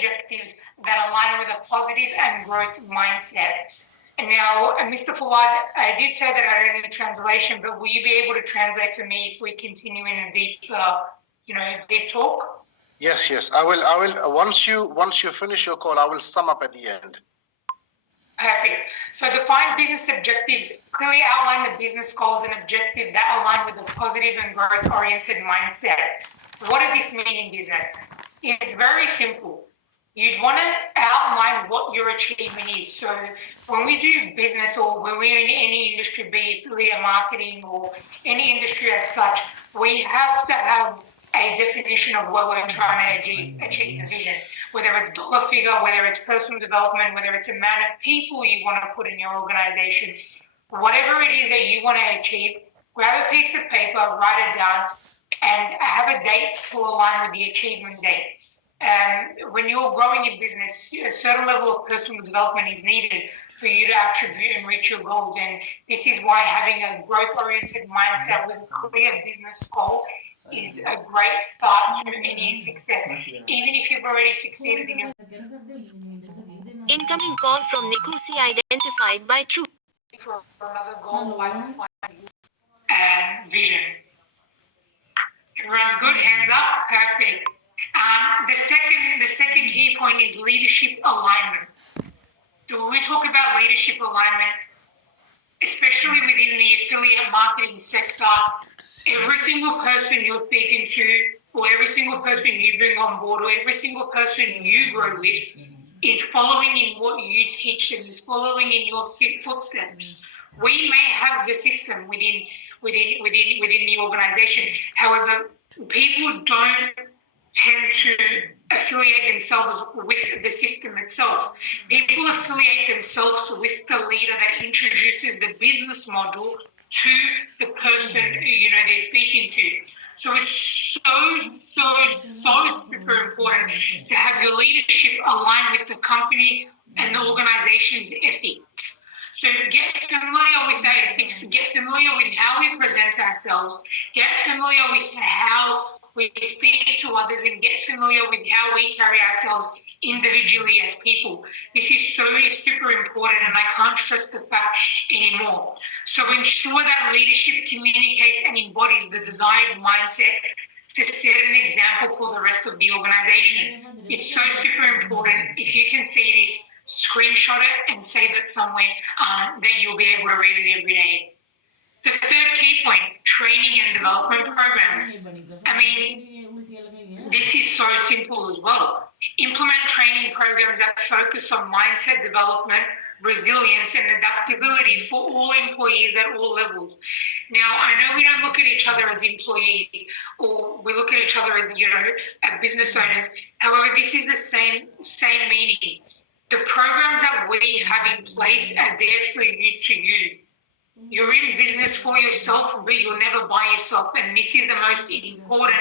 objectives that align with a positive and growth mindset. And now, Mr. Fawad, I did say that I don't need a translation, but will you be able to translate for me if we continue in a deep, deep talk? Yes. I will. Once you finish your call, I will sum up at the end. Perfect. So define business objectives, clearly outline the business goals and objectives that align with a positive and growth-oriented mindset. What does this mean in business? It's very simple. You'd want to outline what your achievement is. So when we do business or when we're in any industry, be it affiliate marketing or any industry as such, we have to have a definition of what we're trying to achieve the vision, whether it's dollar figure, whether it's personal development, whether it's amount of people you want to put in your organization, whatever it is that you want to achieve, grab a piece of paper, write it down, and have a date to align with the achievement date. When you're growing your business, a certain level of personal development is needed for you to attribute and reach your goals. And this is why having a growth-oriented mindset with a clear business goal is a great start to any success. Even if you've already succeeded in your... Incoming call from Nikusi identified by True. For another goal, vision. Everyone's good? Hands up? Perfect. The second key point is leadership alignment. So when we talk about leadership alignment, especially within the affiliate marketing sector, every single person you're speaking to, or every single person you bring on board, or every single person you grow with, is following in what you teach them, is following in your footsteps. We may have the system within the organization. However, people don't tend to affiliate themselves with the system itself. People affiliate themselves with the leader that introduces the business model to the person they're speaking to. So it's so super important to have your leadership align with the company and the organization's ethics. So get familiar with that ethics, get familiar with how we present ourselves, get familiar with how we speak to others, and get familiar with how we carry ourselves individually as people. This is so super important, and I can't stress the fact anymore. So ensure that leadership communicates and embodies the desired mindset to set an example for the rest of the organization. It's so super important. If you can see this, screenshot it and save it somewhere that you'll be able to read it every day. The third key point, training and development programs. I mean, this is so simple as well. Implement training programs that focus on mindset development, resilience, and adaptability for all employees at all levels. Now, I know we don't look at each other as employees, or we look at each other as, as business owners. However, this is the same meaning. The programs that we have in place are there for you to use. You're in business for yourself, but you'll never buy yourself. And this is the most important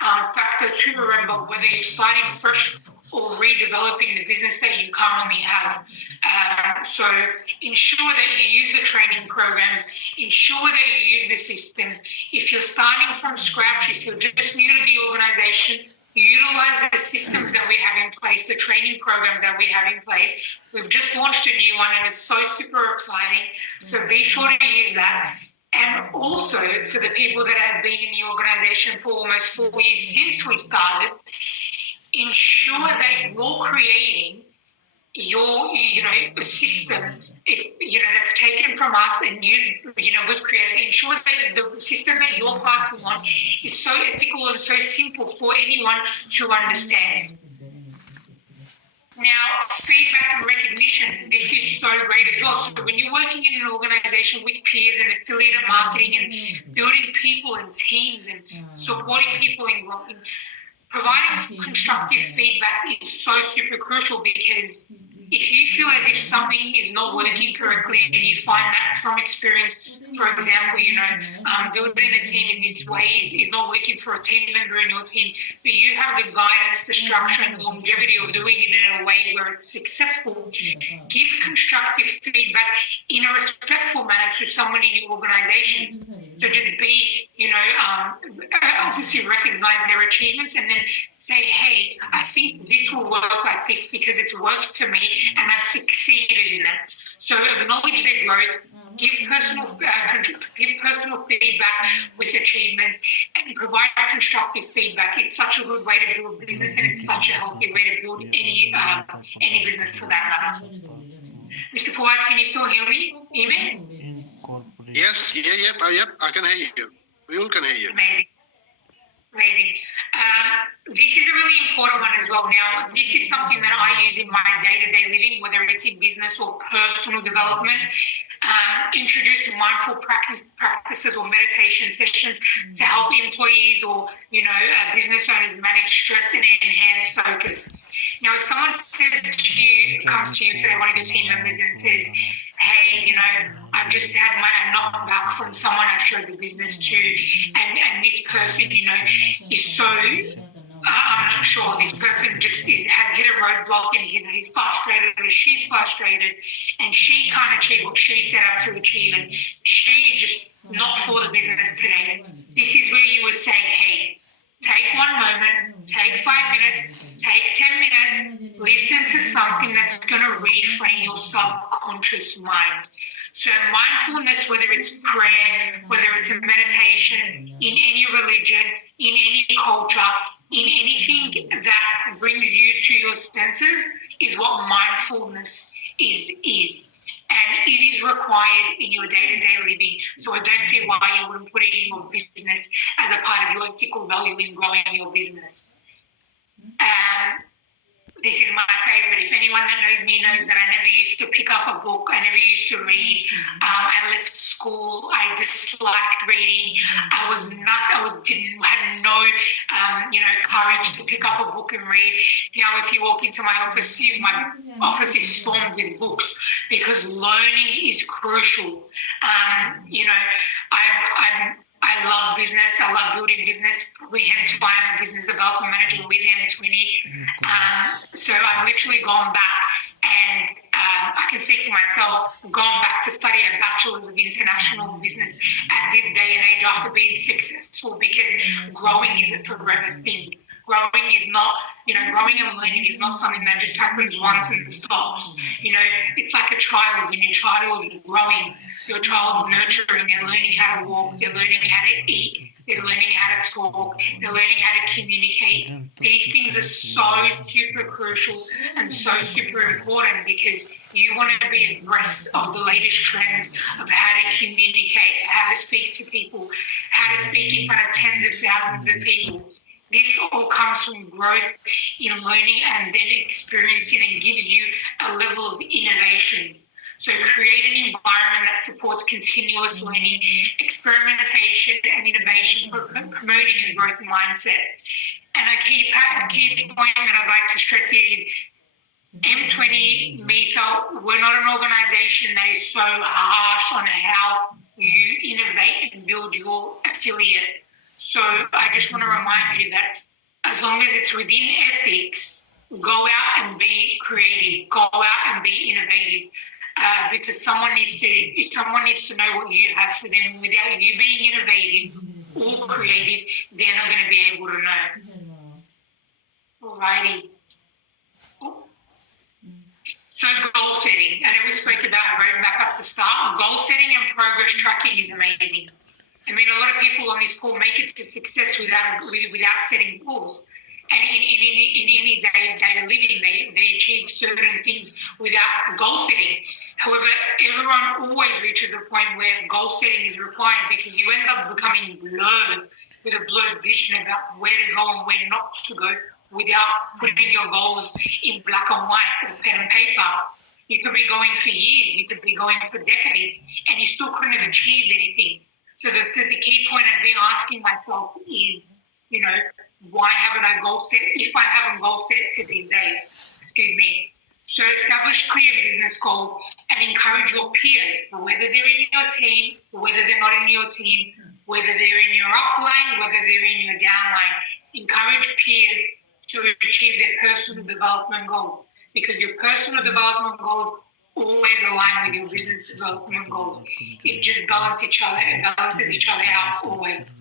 factor to remember, whether you're starting fresh or redeveloping the business that you currently have. So ensure that you use the training programs, ensure that you use the system. If you're starting from scratch, if you're just new to the organization, utilize the systems that we have in place, the training programs that we have in place. We've just launched a new one and it's so super exciting. So be sure to use that. And also for the people that have been in the organization for almost 4 years since we started, ensure that you're creating a system that's taken from us and we've created. Ensure that the system that you're passing on is so ethical and so simple for anyone to understand. Now, feedback and recognition, this is so great as well. So when you're working in an organization with peers and affiliate marketing and building people and teams and supporting people in providing constructive feedback is so super crucial, because if you feel as if something is not working correctly and you find that from experience, for example, building a team in this way is not working for a team member in your team, but you have the guidance, the structure, and the longevity of doing it in a way where it's successful, give constructive feedback in a respectful manner to someone in your organization. So just be, obviously recognize their achievements and then say, hey, I think this will work like this because it's worked for me and I've succeeded in it. So acknowledge their growth, give personal feedback with achievements, and provide constructive feedback. It's such a good way to build business, and it's such a healthy way to build any business for that matter. Mr. Fawad, can you still hear me? Yes, yep, I can hear you. We all can hear you. Amazing. This is a really important one as well. Now, this is something that I use in my day-to-day living, whether it's in business or personal development. Introduce mindful practices or meditation sessions to help employees or business owners manage stress and enhance focus. Now, if someone comes to you today, one of your team members, and says, hey, I've just had my knockback from someone I showed the business to, and this person, is so, I'm not sure, this person just has hit a roadblock and he's frustrated or she's frustrated and she can't achieve what she set out to achieve and she just not for the business today. This is where you would say, hey, take one moment, take 5 minutes, take 10 minutes, listen to something that's going to reframe your subconscious mind. So mindfulness, whether it's prayer, whether it's a meditation, in any religion, in any culture, in anything that brings you to your senses is what mindfulness is. And it is required in your day-to-day living. So I don't see why you wouldn't put it in your business as a part of your ethical value in growing your business. This is my favorite. If anyone that knows me knows that I never used to pick up a book. I never used to read. I left school. I disliked reading. I had no courage to pick up a book and read. Now, if you walk into my office is swarmed with books because learning is crucial. I love business. I love building business. Probably hence why I'm a business development manager with M20. So I've literally gone back and I can speak for myself, gone back to study a Bachelor's of International Business at this day and age after being successful because growing is a forever thing. Growing is not, growing and learning is not something that just happens once and stops. It's like a child. When your child is growing, your child's nurturing and learning how to walk, they're learning how to eat, they're learning how to talk, they're learning how to communicate. These things are so super crucial and so super important because you want to be abreast of the latest trends of how to communicate, how to speak to people, how to speak in front of tens of thousands of people. This all comes from growth in learning and then experiencing and gives you a level of innovation. So create an environment that supports continuous learning, experimentation and innovation, promoting a growth mindset. And a key point that I'd like to stress here is M20 felt we're not an organization that is so harsh on how you innovate and build your affiliate. So I just want to remind you that as long as it's within ethics, go out and be creative, go out and be innovative, because someone needs to know what you have for them. Without you being innovative or creative, they're not going to be able to know. Alrighty. So goal setting. I know we spoke about a roadmap at the start. Goal setting and progress tracking is amazing. I mean, a lot of people on this call make it to success without setting goals. And in any day-to-day living, they achieve certain things without goal setting. However, everyone always reaches a point where goal setting is required because you end up becoming blurred with a blurred vision about where to go and where not to go without putting your goals in black and white or pen and paper. You could be going for years, you could be going for decades, and you still couldn't have achieved anything. So the key point I've been asking myself is, why haven't I goal set? If I haven't goal set to this day, so So establish clear business goals and encourage your peers, whether they're in your team, whether they're not in your team, whether they're in your upline, whether they're in your downline. Encourage peers to achieve their personal development goals, because your personal development goals always align with your business development goals. It just balances each other out always.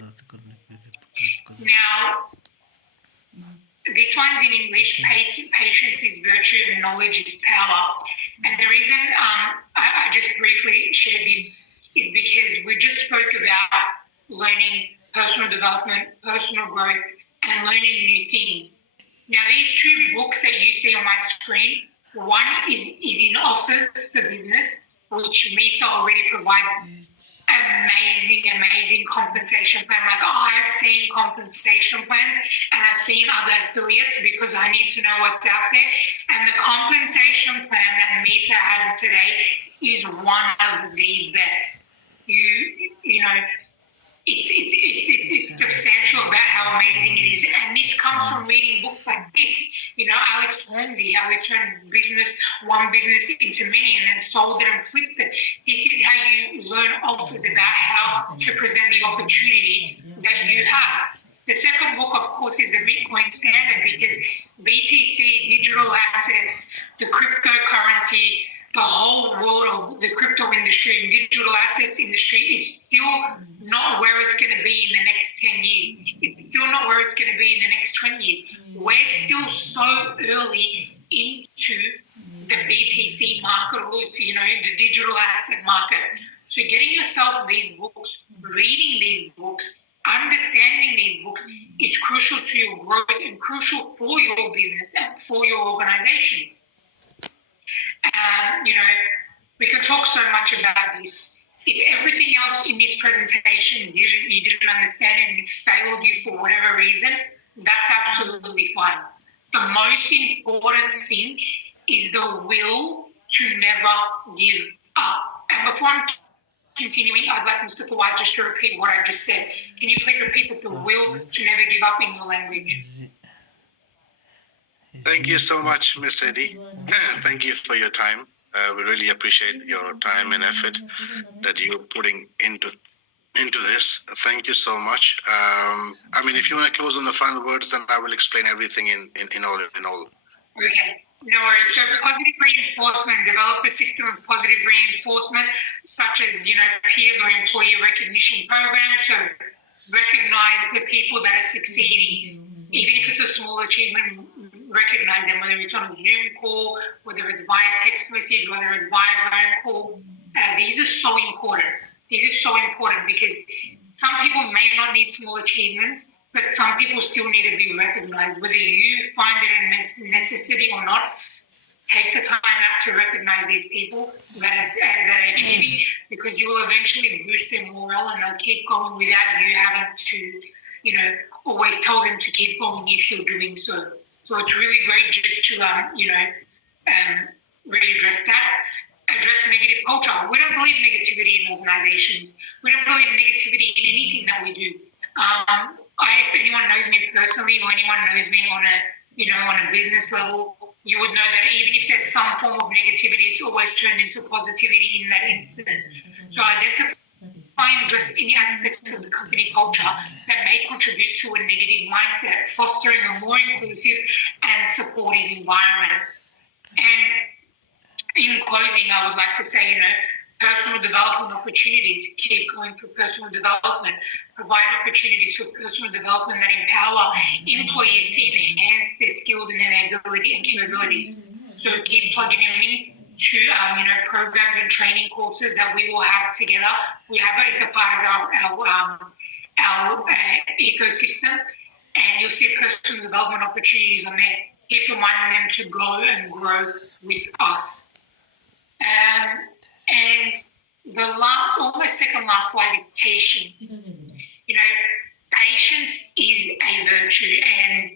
Now, this one's in English. Patience is virtue and knowledge is power. And the reason I just briefly shared this is because we just spoke about learning personal development, personal growth, and learning new things. Now, these two books that you see on my screen, one is in Offers for Business, which Mika already provides amazing compensation plan. Like, I've seen compensation plans and I've seen other affiliates because I need to know what's out there. And the compensation plan that Mika has today is one of the best. You know, it's substantial about how amazing it is, and this comes from reading books like this. You know, Alex Hornsey, how he turned one business into many, and then sold it and flipped it. This is how you learn offers about how to present the opportunity that you have. The second book, of course, is the Bitcoin Standard, because BTC, digital assets, the cryptocurrency, the whole world of the crypto industry and digital assets industry is still not where it's going to be in the next 10 years. It's still not where it's going to be in the next 20 years. We're still so early into the BTC market, or you know, the digital asset market. So getting yourself these books, reading these books, understanding these books is crucial to your growth and crucial for your business and for your organization. You know, we can talk so much about this. If everything else in this presentation you didn't understand it and it failed you for whatever reason, that's absolutely fine. The most important thing is the will to never give up. And before I'm continuing, I'd like Mr. Fawad just to repeat what I just said. Can you please repeat that, the will to never give up in your language? Thank you so much, Miss Sendy. Thank you for your time. We really appreciate your time and effort that you're putting into this. Thank you so much. I mean, if you want to close on the final words, then I will explain everything in all. Okay, no worries. So positive reinforcement, develop a system of positive reinforcement, such as, you know, peer or employee recognition programs. So recognize the people that are succeeding, even if it's a small achievement. Recognize them, whether it's on a Zoom call, whether it's via text message, whether it's via phone call. These are so important. These are so important because some people may not need small achievements, but some people still need to be recognized. Whether you find it a necessity or not, take the time out to recognize these people that are achieving, because you will eventually boost their morale and they'll keep going without you having to, you know, always tell them to keep going if you're doing so. So it's really great just to, really address that. Address negative culture. We don't believe negativity in organizations. We don't believe negativity in anything that we do. If anyone knows me personally, or anyone knows me on a business level, you would know that even if there's some form of negativity, it's always turned into positivity in that incident. So identify and address any aspects of the company culture that may contribute to a negative mindset, fostering a more inclusive and supportive environment. And in closing, I would like to say, you know, personal development opportunities, keep going for personal development, provide opportunities for personal development that empower employees to enhance their skills and their ability and capabilities. So keep plugging them in to programs and training courses that we will have together. We have it; it's a part of our ecosystem, and you'll see personal development opportunities on there. Keep reminding them to go and grow with us. And the almost second last slide is patience. You know, patience is a virtue, and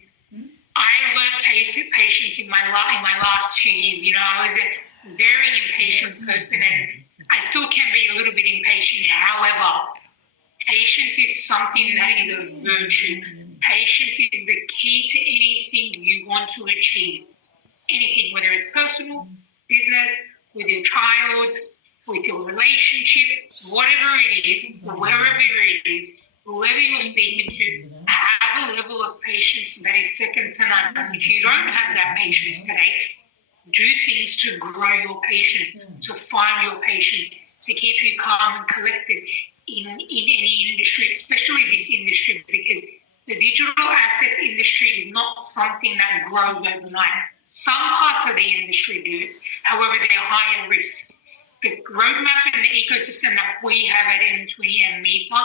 I learned patience in my last 2 years. You know, I was a very impatient person, and I still can be a little bit impatient. However, patience is something that is a virtue. Patience is the key to anything you want to achieve. Anything, whether it's personal personal business, with your child, with your relationship, whatever it is, wherever it is, whoever you're speaking to, have a level of patience that is second to none. And if you don't have that patience today, do things to grow your patience, to find your patience, to keep you calm and collected in any industry, especially this industry, because the digital assets industry is not something that grows overnight. Some parts of the industry do, however, they're higher risk. The roadmap and the ecosystem that we have at M20 and MIFA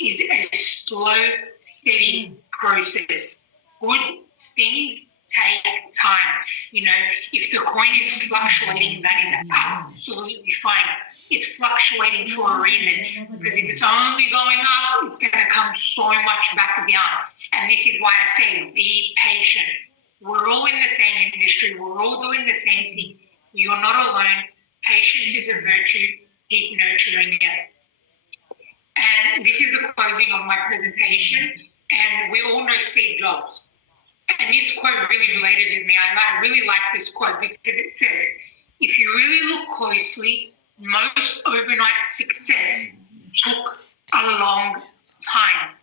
is a slow, steady process. Good things take time. You know, if the coin is fluctuating, that is absolutely fine. It's fluctuating for a reason, because if it's only going up, it's going to come so much back down. And this is why I say be patient. We're all in the same industry. We're all doing the same thing. You're not alone. Patience is a virtue. Keep nurturing it. And this is the closing of my presentation. And we all know Steve Jobs. And this quote really related with me. I really like this quote because it says, if you really look closely, most overnight success took a long time.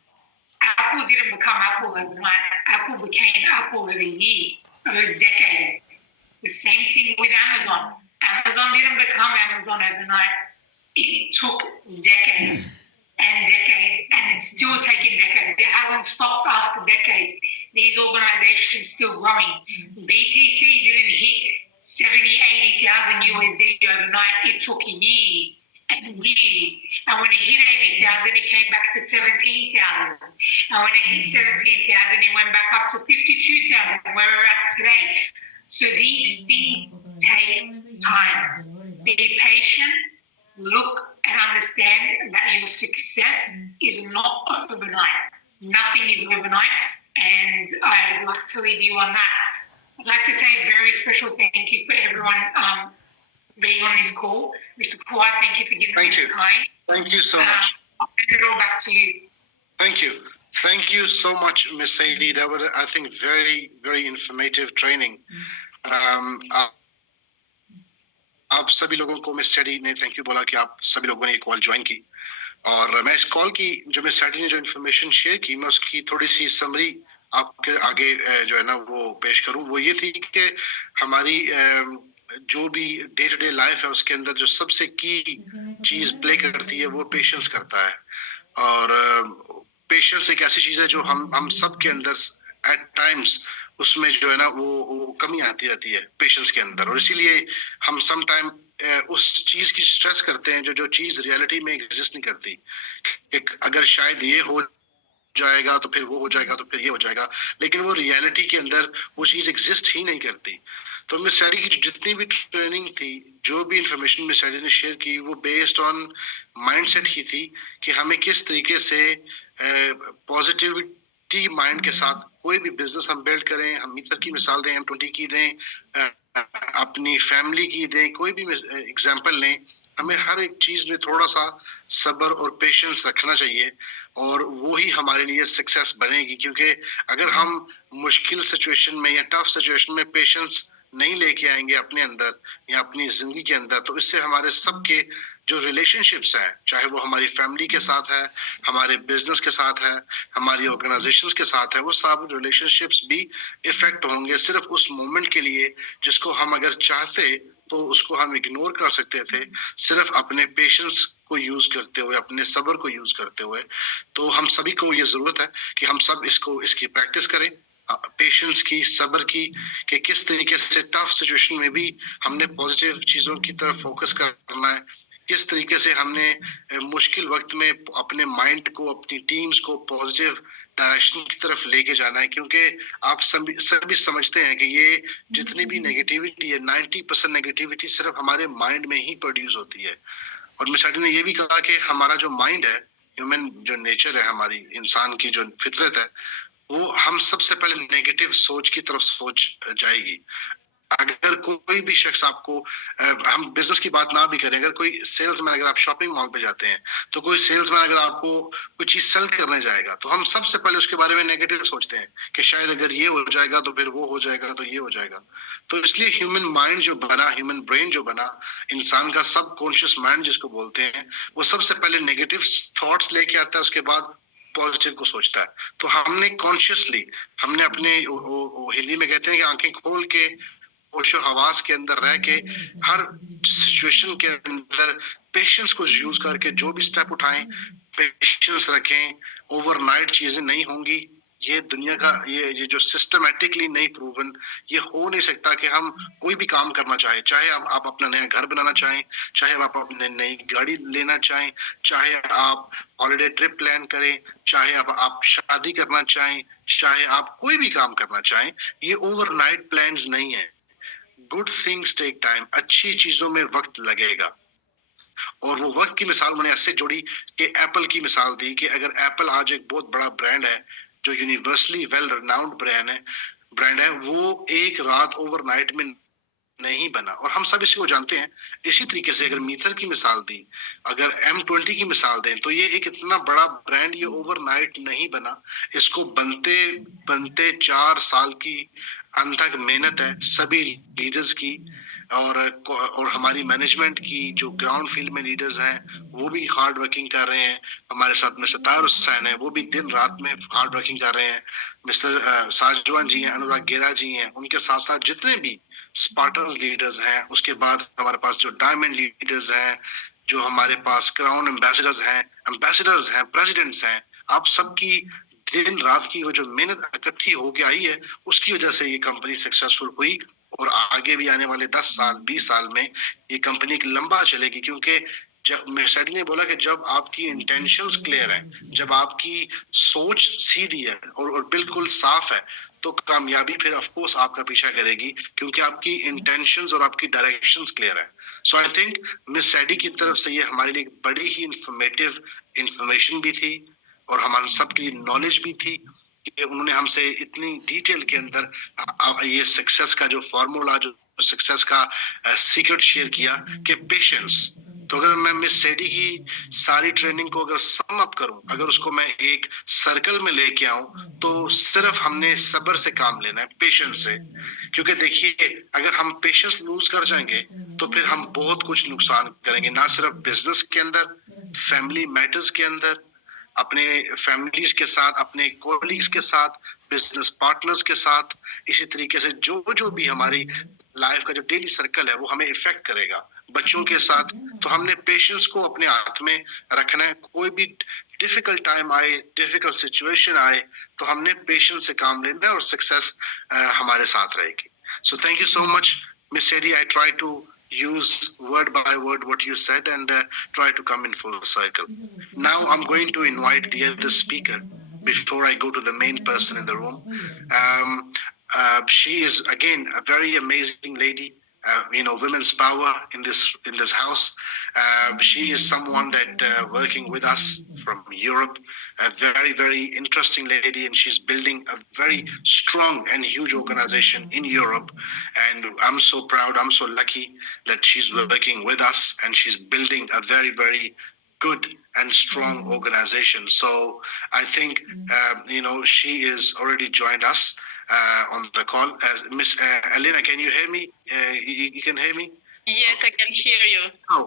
Apple didn't become Apple overnight. Apple became Apple over years, over decades. The same thing with Amazon. Amazon didn't become Amazon overnight. It took decades and decades, and it's still taking decades. It hasn't stopped after decades. These organizations still growing. BTC didn't hit 70,000, 80,000 USD overnight. It took years and years. And when it hit 80,000, it came back to 17,000. And when it hit 17,000, it went back up to 52,000, where we're at today. So these things take time. Be patient, look and understand that your success is not overnight. Nothing is overnight. And I'd like to leave you on that. I'd like to say a very special thank you for everyone being on this call. Mr. Fawad, thank you for giving me the time. Thank you so much. I'll hand it all back to you. Thank you. Thank you so much, Ms. Sendy. That was, I think, very, very informative training. आप सभी लोगों को मिस सेडी ने thank you बोला कि आप सभी लोगों ने ये कॉल ज्वाइन की, और मैं इस कॉल की जो मिस सेडी ने जो इन्फॉर्मेशन शेयर की, मैं उसकी थोड़ी सी समरी आपके आगे जो है ना वो पेश करूं. वो ये थी कि हमारी जो भी डे टू डे लाइफ है उसके अंदर जो सबसे की चीज प्ले करती है वो पेशेंस करता है. और पेशेंस एक ऐसी चीज है जो हम सब के अंदर एट टाइम्स उसमें जो है ना वो कमी आती रहती है पेशेंस के अंदर, और इसीलिए हम सम टाइम उस चीज की स्ट्रेस करते हैं जो चीज रियलिटी में एग्जिस्ट नहीं करती. अगर शायद ये हो जाएगा तो फिर वो हो जाएगा तो फिर ये हो जाएगा, लेकिन वो रियलिटी के अंदर वो चीज एग्जिस्ट ही नहीं करती. तो मिस सेडी की जितनी भी ट्रेनिंग थी, जो भी इंफॉर्मेशन मिस सेडी ने शेयर की, वो बेस्ड ऑन माइंडसेट ही थी कि हमें किस तरीके से पॉजिटिविटी माइंड के साथ कोई भी बिजनेस हम बिल्ड करें. हम मित्र की मिसाल दें, M20 की दें, अपनी फैमिली की दें, कोई भी एग्जांपल लें, हमें हर एक चीज में थोड़ा सा सब्र और पेशेंस रखना चाहिए, और वो ही हमारे लिए सक्सेस बनेगी. क्योंकि अगर हम मुश्किल सिचुएशन में या टफ सिचुएशन में पेशेंस नहीं लेके आएंगे अपने अंदर या अपनी जिंदगी के अंदर, तो इससे हमारे सबके जो रिलेशनशिप्स हैं, चाहे वो हमारी फैमिली के साथ है, हमारे बिजनेस के साथ है, हमारी ऑर्गेनाइजेशंस के साथ है, वो सब रिलेशनशिप्स भी इफेक्ट होंगे सिर्फ उस मोमेंट के लिए जिसको हम अगर चाहते तो उसको हम इग्नोर कर सकते थे, सिर्फ अपने पेशेंस को यूज करते हुए, अपने सब्र को यूज करते हुए. तो हम सभी को ये जरूरत है कि हम सब इसकी प्रैक्टिस करें, पेशेंस की, सब्र की, कि किस तरीके से टफ सिचुएशन में भी हमने पॉजिटिव चीजों की तरफ फोकस करना है, किस तरीके से हमने मुश्किल वक्त में अपने माइंड को, अपनी टीम्स को पॉजिटिव डायरेक्शन की तरफ लेके जाना है. क्योंकि आप सभी समझते हैं कि ये जितनी भी नेगेटिविटी है, 90% नेगेटिविटी सिर्फ हमारे माइंड में ही प्रोड्यूस होती है. और मिस सेडी ने ये भी कहा कि हमारा जो माइंड है, ह्यूमन जो नेचर है, हमारी इंसान की जो फितरत है, वो हम सबसे पहले नेगेटिव सोच की तरफ सोच जाएगी. अगर कोई भी शख्स आपको हम बिजनेस की बात ना भी करें, अगर कोई सेल्समैन, अगर आप शॉपिंग मॉल पे जाते हैं तो कोई सेल्समैन अगर आपको कोई चीज सेल करने जाएगा तो हम सबसे पहले उसके बारे में नेगेटिव सोचते हैं कि शायद अगर ये हो जाएगा तो फिर वो हो जाएगा तो ये हो जाएगा। तो इसलिए ह्यूमन माइंड जो बना, ह्यूमन ब्रेन जो बना, इंसान का सबकॉन्शियस माइंड जिसको बोलते हैं, वो सबसे पहले नेगेटिव थॉट्स लेके आता है, उसके बाद पॉजिटिव को सोचता है। तो हमने कॉन्शियसली, हमने अपने हिंदी में कहते हैं कि आंखें खोल के, होशो हवास के अंदर रह के, हर सिचुएशन के अंदर पेशेंस को यूज करके जो भी स्टेप उठाएं, पेशेंस रखें। ओवरनाइट चीजें नहीं होंगी। ये दुनिया का ये जो सिस्टमेटिकली नहीं प्रूवन, ये हो नहीं सकता कि हम कोई भी काम करना चाहे, चाहे आप अपना नया घर बनाना चाहें, चाहे आप अपने नई गाड़ी लेना चाहें, चाहे आप हॉलिडे ट्रिप प्लान करें, चाहे आप शादी करना चाहें, चाहे आप कोई भी काम करना चाहें, ये ओवरनाइट प्लान्स नहीं है। गुड थिंग्स टेक टाइम, अच्छी चीजों में वक्त लगेगा। और वो वक्त की मिसाल मैंने ऐसे जोड़ी कि एप्पल की मिसाल दी कि अगर एप्पल आज एक बहुत बड़ा ब्रांड है, जो यूनिवर्सली वेल रिनाउंड ब्रांड है, वो एक रात ओवरनाइट में नहीं बना, और हम सब इसको जानते हैं। इसी तरीके से अगर मीथर की मिसाल दी, अगर M20 की मिसाल दें, तो ये एक इतना बड़ा ब्रांड, ये ओवरनाइट नहीं बना। इसको बनते बनते 4 साल की अनथक मेहनत है सभी लीडर्स की, और हमारी मैनेजमेंट की, जो ग्राउंड फील्ड में लीडर्स हैं वो भी हार्ड वर्किंग कर रहे हैं। हमारे साथ में सतार हुसैन है, वो भी दिन रात में हार्ड वर्किंग कर रहे हैं। मिस्टर साजवान जी हैं, अनुराग गेरा जी हैं, उनके साथ साथ जितने भी स्पार्टन्स लीडर्स हैं, उसके बाद हमारे पास जो डायमंड लीडर्स हैं, जो हमारे पास क्राउन एम्बेसडर्स हैं, प्रेसिडेंट्स हैं, आप सबकी दिन रात की वो जो मेहनत इकट्ठी होके आई है, उसकी वजह से ये कंपनी सक्सेसफुल हुई। और आगे भी आने वाले 10 साल 20 साल में ये कंपनी लंबा चलेगी, क्योंकि जब सेडी ने बोला कि जब आपकी इंटेंशंस क्लियर है, जब आपकी सोच सीधी है और बिल्कुल साफ है, तो कामयाबी फिर ऑफ कोर्स आपका पीछा करेगी, क्योंकि आपकी इंटेंशंस और आपकी डायरेक्शंस क्लियर है। सो आई थिंक मिस सेडी की तरफ से ये हमारे लिए बड़ी ही इंफॉर्मेटिव इंफॉर्मेशन भी थी, और हम सबके लिए नॉलेज भी थी कि उन्होंने हमसे इतनी डिटेल के अंदर ये सक्सेस का जो फॉर्मूला, जो सक्सेस का सीक्रेट शेयर किया कि पेशेंस। तो अगर मैं मिस सेडी की सारी ट्रेनिंग को अगर सम अप करूं, अगर उसको मैं एक सर्कल में लेके आऊं, तो सिर्फ हमने सब्र से काम लेना है, पेशेंस से। क्योंकि देखिए, अगर हम पेशेंस लूज कर जाएंगे तो फिर हम बहुत कुछ नुकसान करेंगे, ना सिर्फ बिजनेस के अंदर, फैमिली मैटर्स के अंदर, अपने फैमिलीज के साथ, अपने कोलीग्स के साथ, बिजनेस पार्टनर्स के साथ। इसी तरीके से जो भी हमारी लाइफ का जो डेली सर्कल है वो हमें इफेक्ट करेगा। बच्चों के साथ तो हमने पेशेंस को अपने हाथ में रखना है। कोई भी डिफिकल्ट टाइम आए, डिफिकल्ट सिचुएशन आए, तो हमने पेशेंस से काम लेना है और सक्सेस हमारे साथ रहेगी। So thank you so much miss Sadie. I try to use word by word what you said and try to come in full circle. Now I'm going to invite the other speaker before I go to the main person in the room. She is again a very amazing lady. Women's power in this house. She is someone that working with us from Europe, a very, very interesting lady, and she's building a very strong and huge organization in Europe. And I'm so proud, I'm so lucky that she's working with us, and she's building a very, very good and strong organization. So I think, she is already joined us on the call. Miss Elena, can you hear me? You can hear me? Yes, I can hear you. So,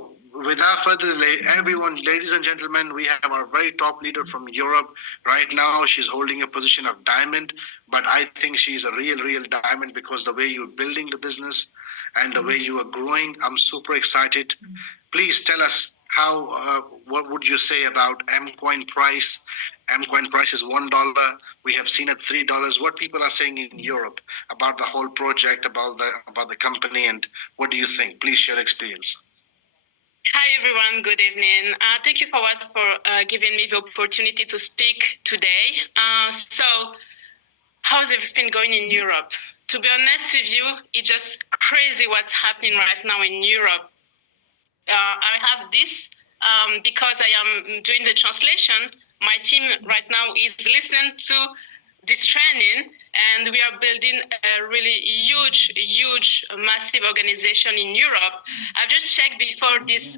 without further delay, everyone, ladies and gentlemen, we have our very top leader from Europe. Right now, she's holding a position of diamond, but I think she's a real diamond, because the way you're building the business and the way you are growing, I'm super excited. Please tell us what would you say about M-Coin price? M-Coin price is $1. We have seen it $3. What people are saying in Europe about the whole project, about the company, and what do you think? Please share experience. Hi, everyone. Good evening. Thank you, Fawad, for giving me the opportunity to speak today. So, how's everything going in Europe? To be honest with you, it's just crazy what's happening right now in Europe. I have this because I am doing the translation. My team right now is listening to this training, and we are building a really huge, massive organization in Europe. I've just checked before this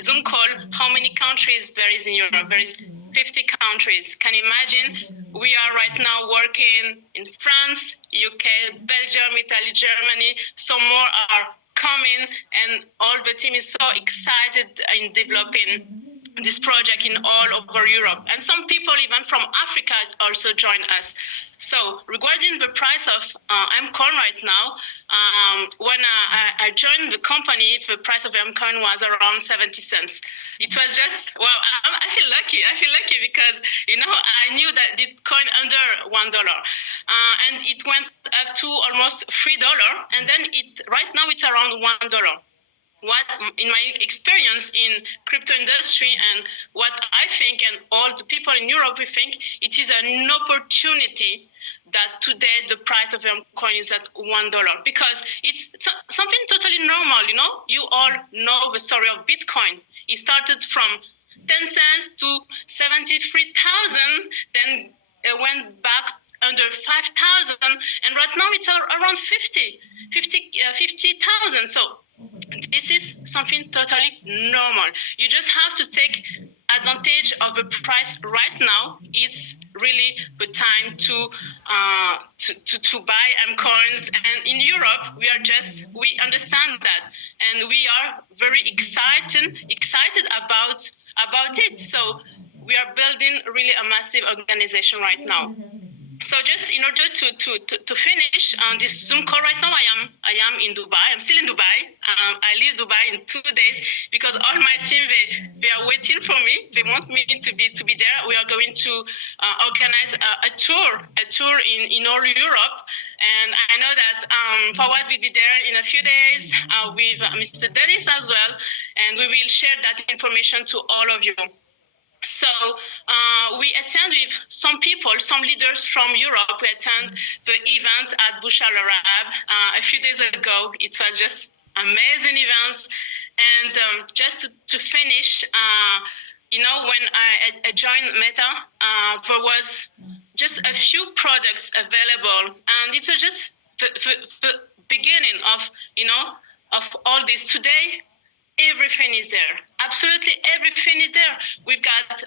Zoom call how many countries there is in Europe. There is 50 countries. Can you imagine? We are right now working in France, UK, Belgium, Italy, Germany. Some more are coming, and all the team is so excited in developing this project in all over Europe. And some people even from Africa also join us. So regarding the price of M-Coin right now, when I joined the company, the price of M-Coin was around 70 cents. It was just, wow, I feel lucky. I feel lucky because, I knew that it coin under $1. And it went up to almost $3. And then right now it's around $1. What, in my experience in crypto industry and what I think and all the people in Europe, we think it is an opportunity that today the price of coin is at $1 because it's something totally normal. You all know the story of Bitcoin. It started from 10 cents to 73,000, then it went back under 5,000, and right now it's around 50,000. So this is something totally normal. You just have to take advantage of the price right now. It's really the time to buy coins. And in Europe, we understand that, and we are very excited about it. So we are building really a massive organization right now. So just in order to finish on this Zoom call right now, I am in Dubai. I'm still in Dubai. I leave Dubai in 2 days because all my team they are waiting for me. They want me to be there. We are going to organize a tour in all Europe, and I know that Fawad will be there in a few days with Mr. Denis as well, and we will share that information to all of you. So we attend with some people, some leaders from Europe. We attend the event at Bush Al Arab a few days ago. It was just amazing events. And just to finish, when I joined Meta, there was just a few products available, and it was just the beginning of all this. Today, everything is there. Absolutely everything is there. We've got, the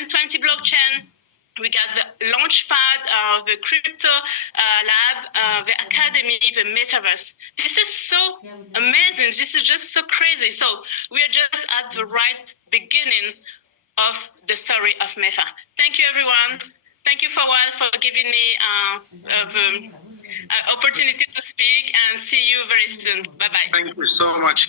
M20 blockchain. We got the Launchpad, the Crypto Lab, the Academy, the Metaverse. This is so amazing. This is just so crazy. So we are just at the right beginning of the story of Meta. Thank you, everyone. Thank you, Fawad, for giving me the opportunity to speak, and see you very soon. Bye-bye. Thank you so much,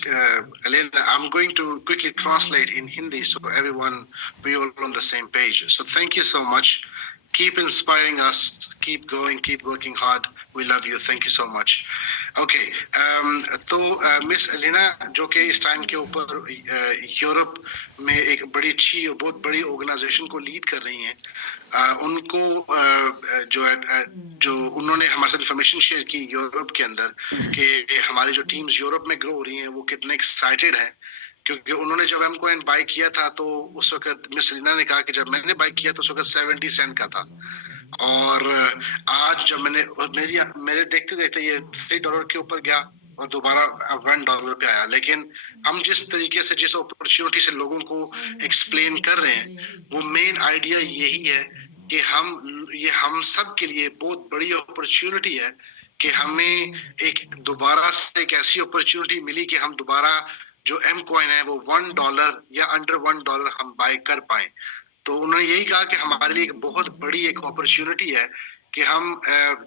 Elena. I'm going to quickly translate in Hindi so everyone, we all on the same page. So thank you so much. Keep inspiring us. Keep going. Keep working hard. We love you. Thank you so much. Okay. तो miss Elina जो कि इस टाइम के ऊपर यूरोप में एक बड़ी अच्छी और बहुत बड़ी ऑर्गेनाइजेशन को लीड कर रही हैं, उनको जो उन्होंने हमारे साथ इंफॉर्मेशन शेयर की यूरोप के अंदर कि हमारी जो टीम्स यूरोप में ग्रो हो रही हैं वो कितने एक्साइटेड हैं, क्योंकि उन्होंने जब M-Coin बाय किया था तो उस वक्त मिस एलिना ने कहा कि जब मैंने बाय किया तो उस वक्त 70 सेंट का था, और आज जब मेरे देखते देखते ये $3 के ऊपर गया और दोबारा $1 पे आया। लेकिन हम जिस तरीके से जिस अपॉर्चुनिटी से लोगों को एक्सप्लेन कर रहे हैं, वो मेन आइडिया यही है कि हम सब के लिए बहुत बड़ी अपॉर्चुनिटी है कि हमें एक दोबारा से एक ऐसी अपॉर्चुनिटी मिली कि हम दोबारा जो M-Coin है वो $1 या अंडर $1 हम बाय कर पाए। तो उन्होंने यही कहा कि हमारे लिए एक बहुत बड़ी एक अपॉर्चुनिटी है कि हम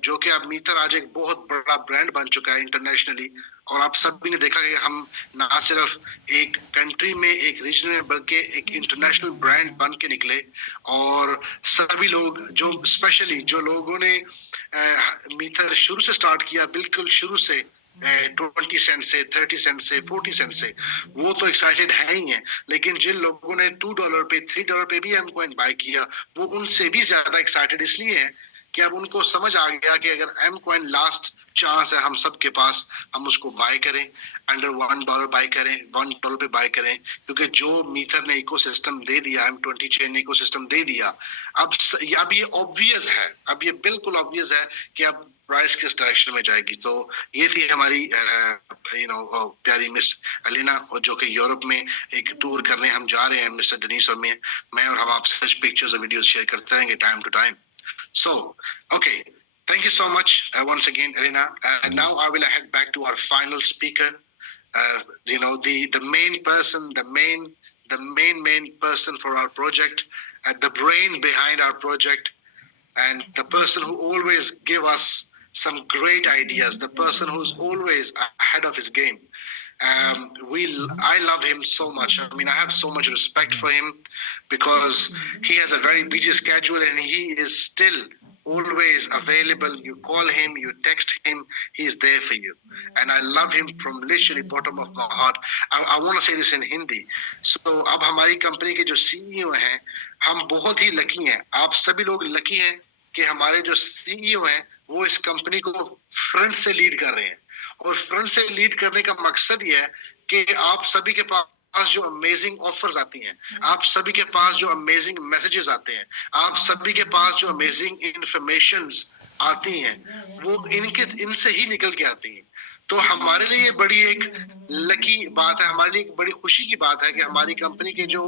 जो कि अब मीटर आज एक बहुत बड़ा ब्रांड बन चुका है इंटरनेशनली, और आप सभी ने देखा कि हम ना सिर्फ एक कंट्री में एक रीजनल बल्कि एक इंटरनेशनल ब्रांड बन के निकले, और सभी लोग जो स्पेशली जो लोगों ने मीटर शुरू से स्टार्ट किया, बिल्कुल शुरू से 20 सेंट से 30 सेंट से 40 सेंट से, वो तो एक्साइटेड है ही है, लेकिन जिन लोगों ने $2 पे $3 पे भी M-Coin बाय किया वो उनसे भी ज्यादा एक्साइटेड इसलिए है कि अब उनको समझ आ गया कि अगर एम कॉइन लास्ट चांस है हम सब के पास, हम उसको बाय करें, अंडर $1 बाय करें, $1 पे बाय करें, क्योंकि जो मीथर ने इकोसिस्टम दे दिया, M20 चेन ने इकोसिस्टम दे दिया, अब ये ऑब्वियस है, अब ये बिल्कुल ऑब्वियस है कि अब प्राइस किस डायरेक्शन में जाएगी। तो ये थी हमारी प्यारी मिस अलीना, और जो कि यूरोप में एक टूर करने हम जा रहे हैं, मिस्टर डेनिस और मैं और हम आपसे पिक्चर्स और वीडियोस शेयर करते रहेंगे time to time. So, okay, thank you so much once again, Elena. Now I will head back to our final speaker. The main person, the main person for our project, the brain behind our project, and the person who always give us some great ideas, the person who's always ahead of his game. I love him so much. I mean, I have so much respect for him because he has a very busy schedule and he is still always available. You call him, you text him, he is there for you. And I love him from literally bottom of my heart. I want to say this in Hindi. So अब हमारी कंपनी के जो CEO हैं, हम बहुत ही लकी हैं, आप सभी लोग लकी हैं कि हमारे जो CEO हैं वो इस कंपनी को फ्रंट से लीड कर रहे हैं। और फ्रंट से लीड करने का मकसद ये है कि आप सभी के पास जो अमेजिंग ऑफर्स आती हैं, आप सभी के पास जो अमेजिंग मैसेजेस आते हैं, आप सभी के पास जो अमेजिंग इंफॉर्मेशंस आती हैं, वो इनसे ही निकल के आती हैं। तो हमारे लिए बड़ी एक लकी बात है, हमारे लिए एक बड़ी खुशी की बात है कि हमारी कंपनी के जो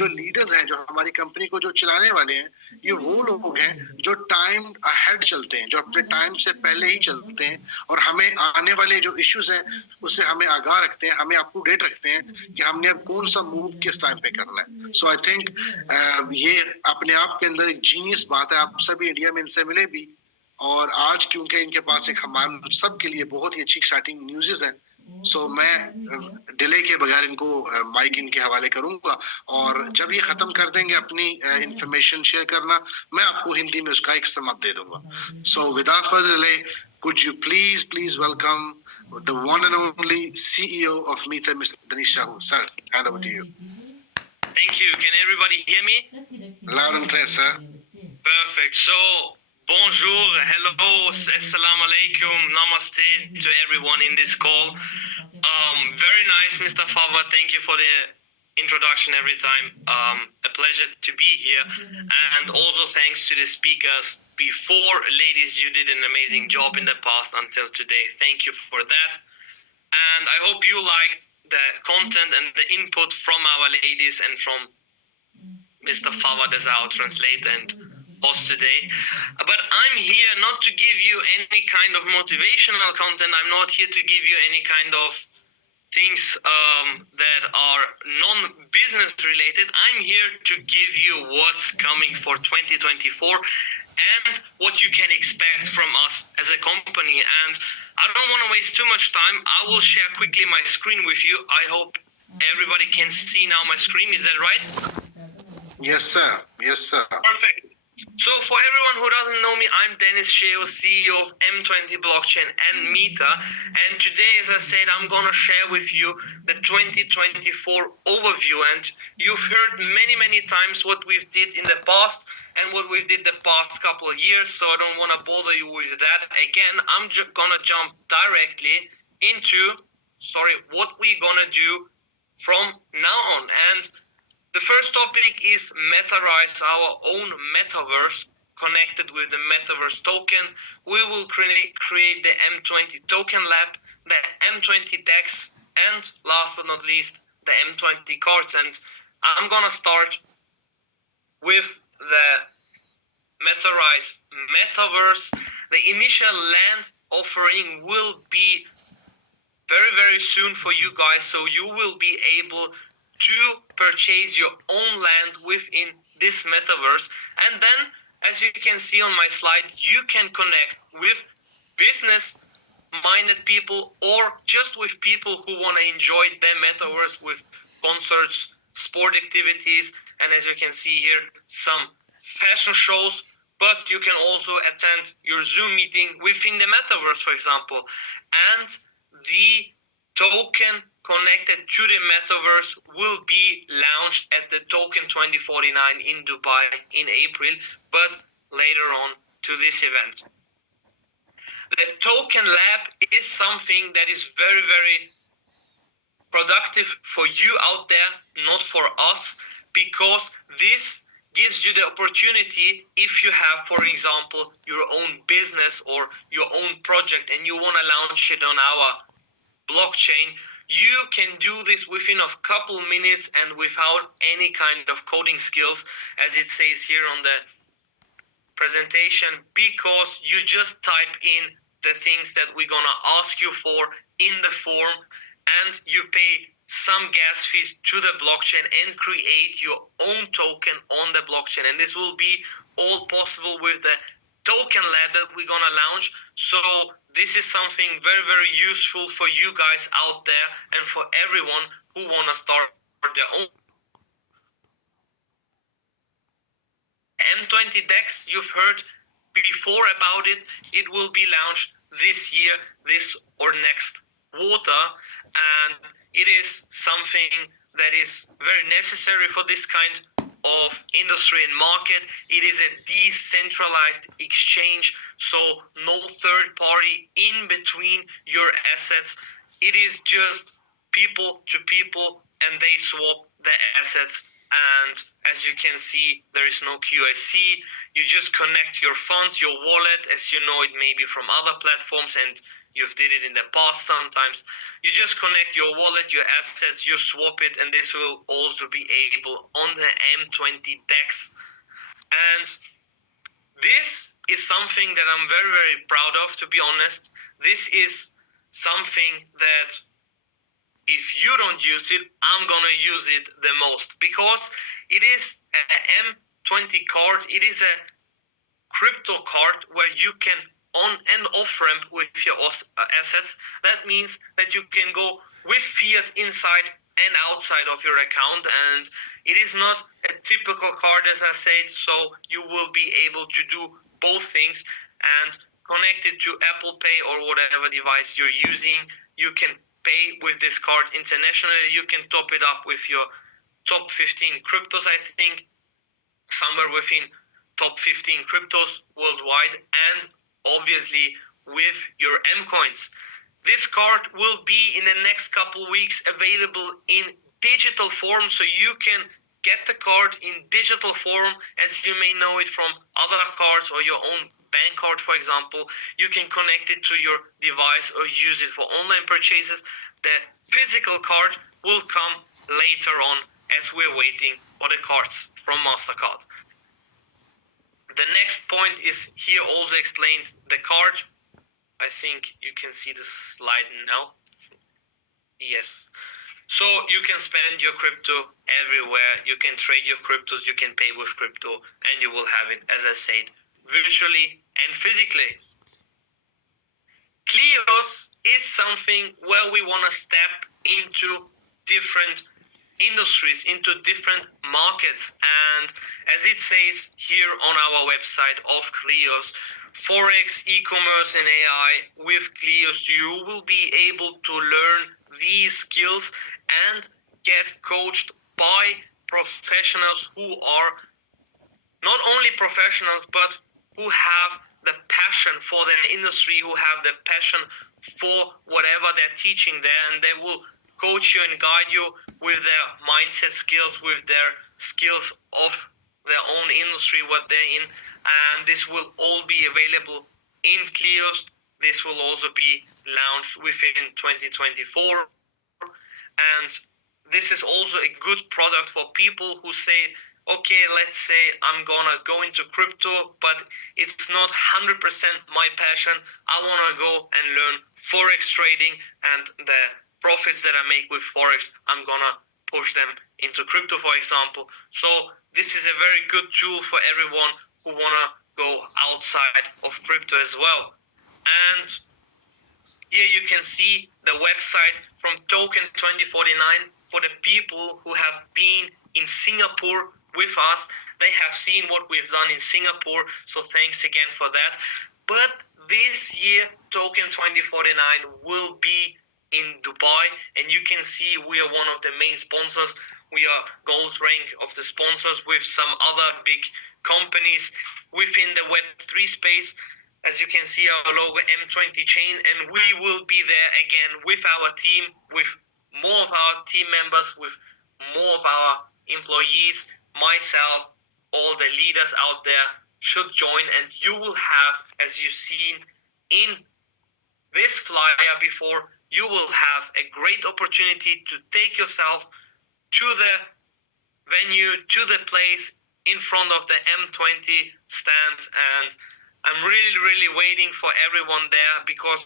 लीडर्स हैं, जो हमारी कंपनी को जो चलाने वाले हैं, ये वो लोग हैं जो टाइम अहेड चलते हैं, जो अपने टाइम से पहले ही चलते हैं और हमें आने वाले जो इश्यूज हैं उससे हमें आगाह रखते हैं, हमें अप टू डेट रखते हैं कि हमने अब कौन सा मूव किस टाइम पे करना है। सो आई थिंक ये अपने आप के अंदर एक जीनियस बात है। आप सभी इंडिया में इनसे मिले भी, और आज क्योंकि इनके पास एक हम सब के लिए बहुत ही अच्छी एक्साइटिंग न्यूज़ है, सो मैं डिले के बगैर इनको माइक इनके हवाले करूंगा, और जब ये खत्म कर देंगे अपनी इंफॉर्मेशन शेयर करना, मैं आपको हिंदी में उसका एक सम अप दे दूंगा। So without further delay, could you please welcome the one and only CEO of Meetha, Mr. Denis Sehu. Sir, hand over to you. Thank you. Can everybody hear me? Loud and clear, sir. Perfect. So, bonjour, hello, assalamu alaikum, namaste to everyone in this call. Very nice, Mr. Fawad. Thank you for the introduction every time. A pleasure to be here. And also thanks to the speakers before. Ladies, you did an amazing job in the past until today. Thank you for that. And I hope you liked the content and the input from our ladies and from Mr. Fawad as our translator and host today. But I'm here not to give you any kind of motivational content. I'm not here to give you any kind of things that are non-business related. I'm here to give you what's coming for 2024 and what you can expect from us as a company. And I don't want to waste too much time. I will share quickly my screen with you. I hope everybody can see now my screen. Is that right? Yes, sir. Yes, sir. Perfect. So for everyone who doesn't know me, I'm Denis, CEO of M20 Blockchain and Meetha. And today, as I said, I'm going to share with you the 2024 overview. And you've heard many times what we've did in the past and what we did the past couple of years. So I don't want to bother you with that. Again, I'm going to jump directly into, what we're going to do from now on. And the first topic is MetaRise, our own metaverse connected with the metaverse token. We will create the M20 token lab, the M20 DEX, and last but not least, the M20 cards. And I'm gonna start with the MetaRise metaverse. The initial land offering will be very soon for you guys, so you will be able to purchase your own land within this metaverse. And then, as you can see on my slide, you can connect with business-minded people or just with people who want to enjoy the metaverse with concerts, sport activities, and as you can see here, some fashion shows. But you can also attend your Zoom meeting within the metaverse, for example. And the token connected to the metaverse will be launched at the Token 2049 in Dubai in April, but later on to this event. The Token Lab is something that is very, very productive for you out there, not for us, because this gives you the opportunity, if you have, for example, your own business or your own project and you want to launch it on our blockchain, you can do this within a couple minutes and without any kind of coding skills, as it says here on the presentation, because you just type in the things that we're gonna ask you for in the form, and you pay some gas fees to the blockchain and create your own token on the blockchain. And this will be all possible with the Token Lab that we're gonna launch. So this is something very, very useful for you guys out there and for everyone who wanna start their own. M20 DEX, you've heard before about it. It will be launched this year, this or next quarter, and it is something that is very necessary for this kind of industry and market. It is a decentralized exchange, so no third party in between your assets. It is just people to people, and they swap the assets. And as you can see, there is no QIC. You just connect your funds, your wallet, as you know it maybe from other platforms, and you've did it in the past sometimes. You just connect your wallet, your assets, you swap it, and this will also be able on the M20 DEX. And this is something that I'm very, very proud of, to be honest. This is something that if you don't use it, I'm gonna use it the most, because it is an M20 card. It is a crypto card where you can on and off ramp with your assets. That means that you can go with fiat inside and outside of your account, and it is not a typical card, as I said, so you will be able to do both things and connect it to Apple Pay or whatever device you're using. You can pay with this card internationally. You can top it up with your top 15 cryptos, I think, somewhere within top 15 cryptos worldwide, and obviously with your M coins. This card will be in the next couple weeks available in digital form, so you can get the card in digital form, as you may know it from other cards or your own bank card, for example. You can connect it to your device or use it for online purchases. The physical card will come later on, as we're waiting for the cards from MasterCard. The next point is here also explained the card. I think you can see the slide now. Yes. So you can spend your crypto everywhere. You can trade your cryptos, you can pay with crypto, and you will have it, as I said, virtually and physically. Kleos is something where we want to step into different industries, into different markets. And as it says here on our website of Kleos, Forex, e-commerce and AI, with Kleos you will be able to learn these skills and get coached by professionals who are not only professionals, but who have the passion for their industry, who have the passion for whatever they're teaching there, and they will coach you and guide you with their mindset skills, with their skills of their own industry, what they're in. And this will all be available in Kleos. This will also be launched within 2024. And this is also a good product for people who say, okay, let's say I'm gonna go into crypto, but it's not 100% my passion. I wanna go and learn Forex trading, and the profits that I make with Forex, I'm gonna push them into crypto, for example. So this is a very good tool for everyone who wanna go outside of crypto as well. And here you can see the website from Token 2049 for the people who have been in Singapore with us. They have seen what we've done in Singapore, so thanks again for that. But this year, Token 2049 will be in Dubai, and you can see we are one of the main sponsors We are gold rank of the sponsors with some other big companies within the Web3 space. As you can see, our logo M20 chain, and we will be there again with our team, with more of our team members, with more of our employees, myself, all the leaders out there should join, and you will have, as you've seen in this flyer before, you will have a great opportunity to take yourself to the venue, to the place in front of the M20 stand. And I'm really, really waiting for everyone there, because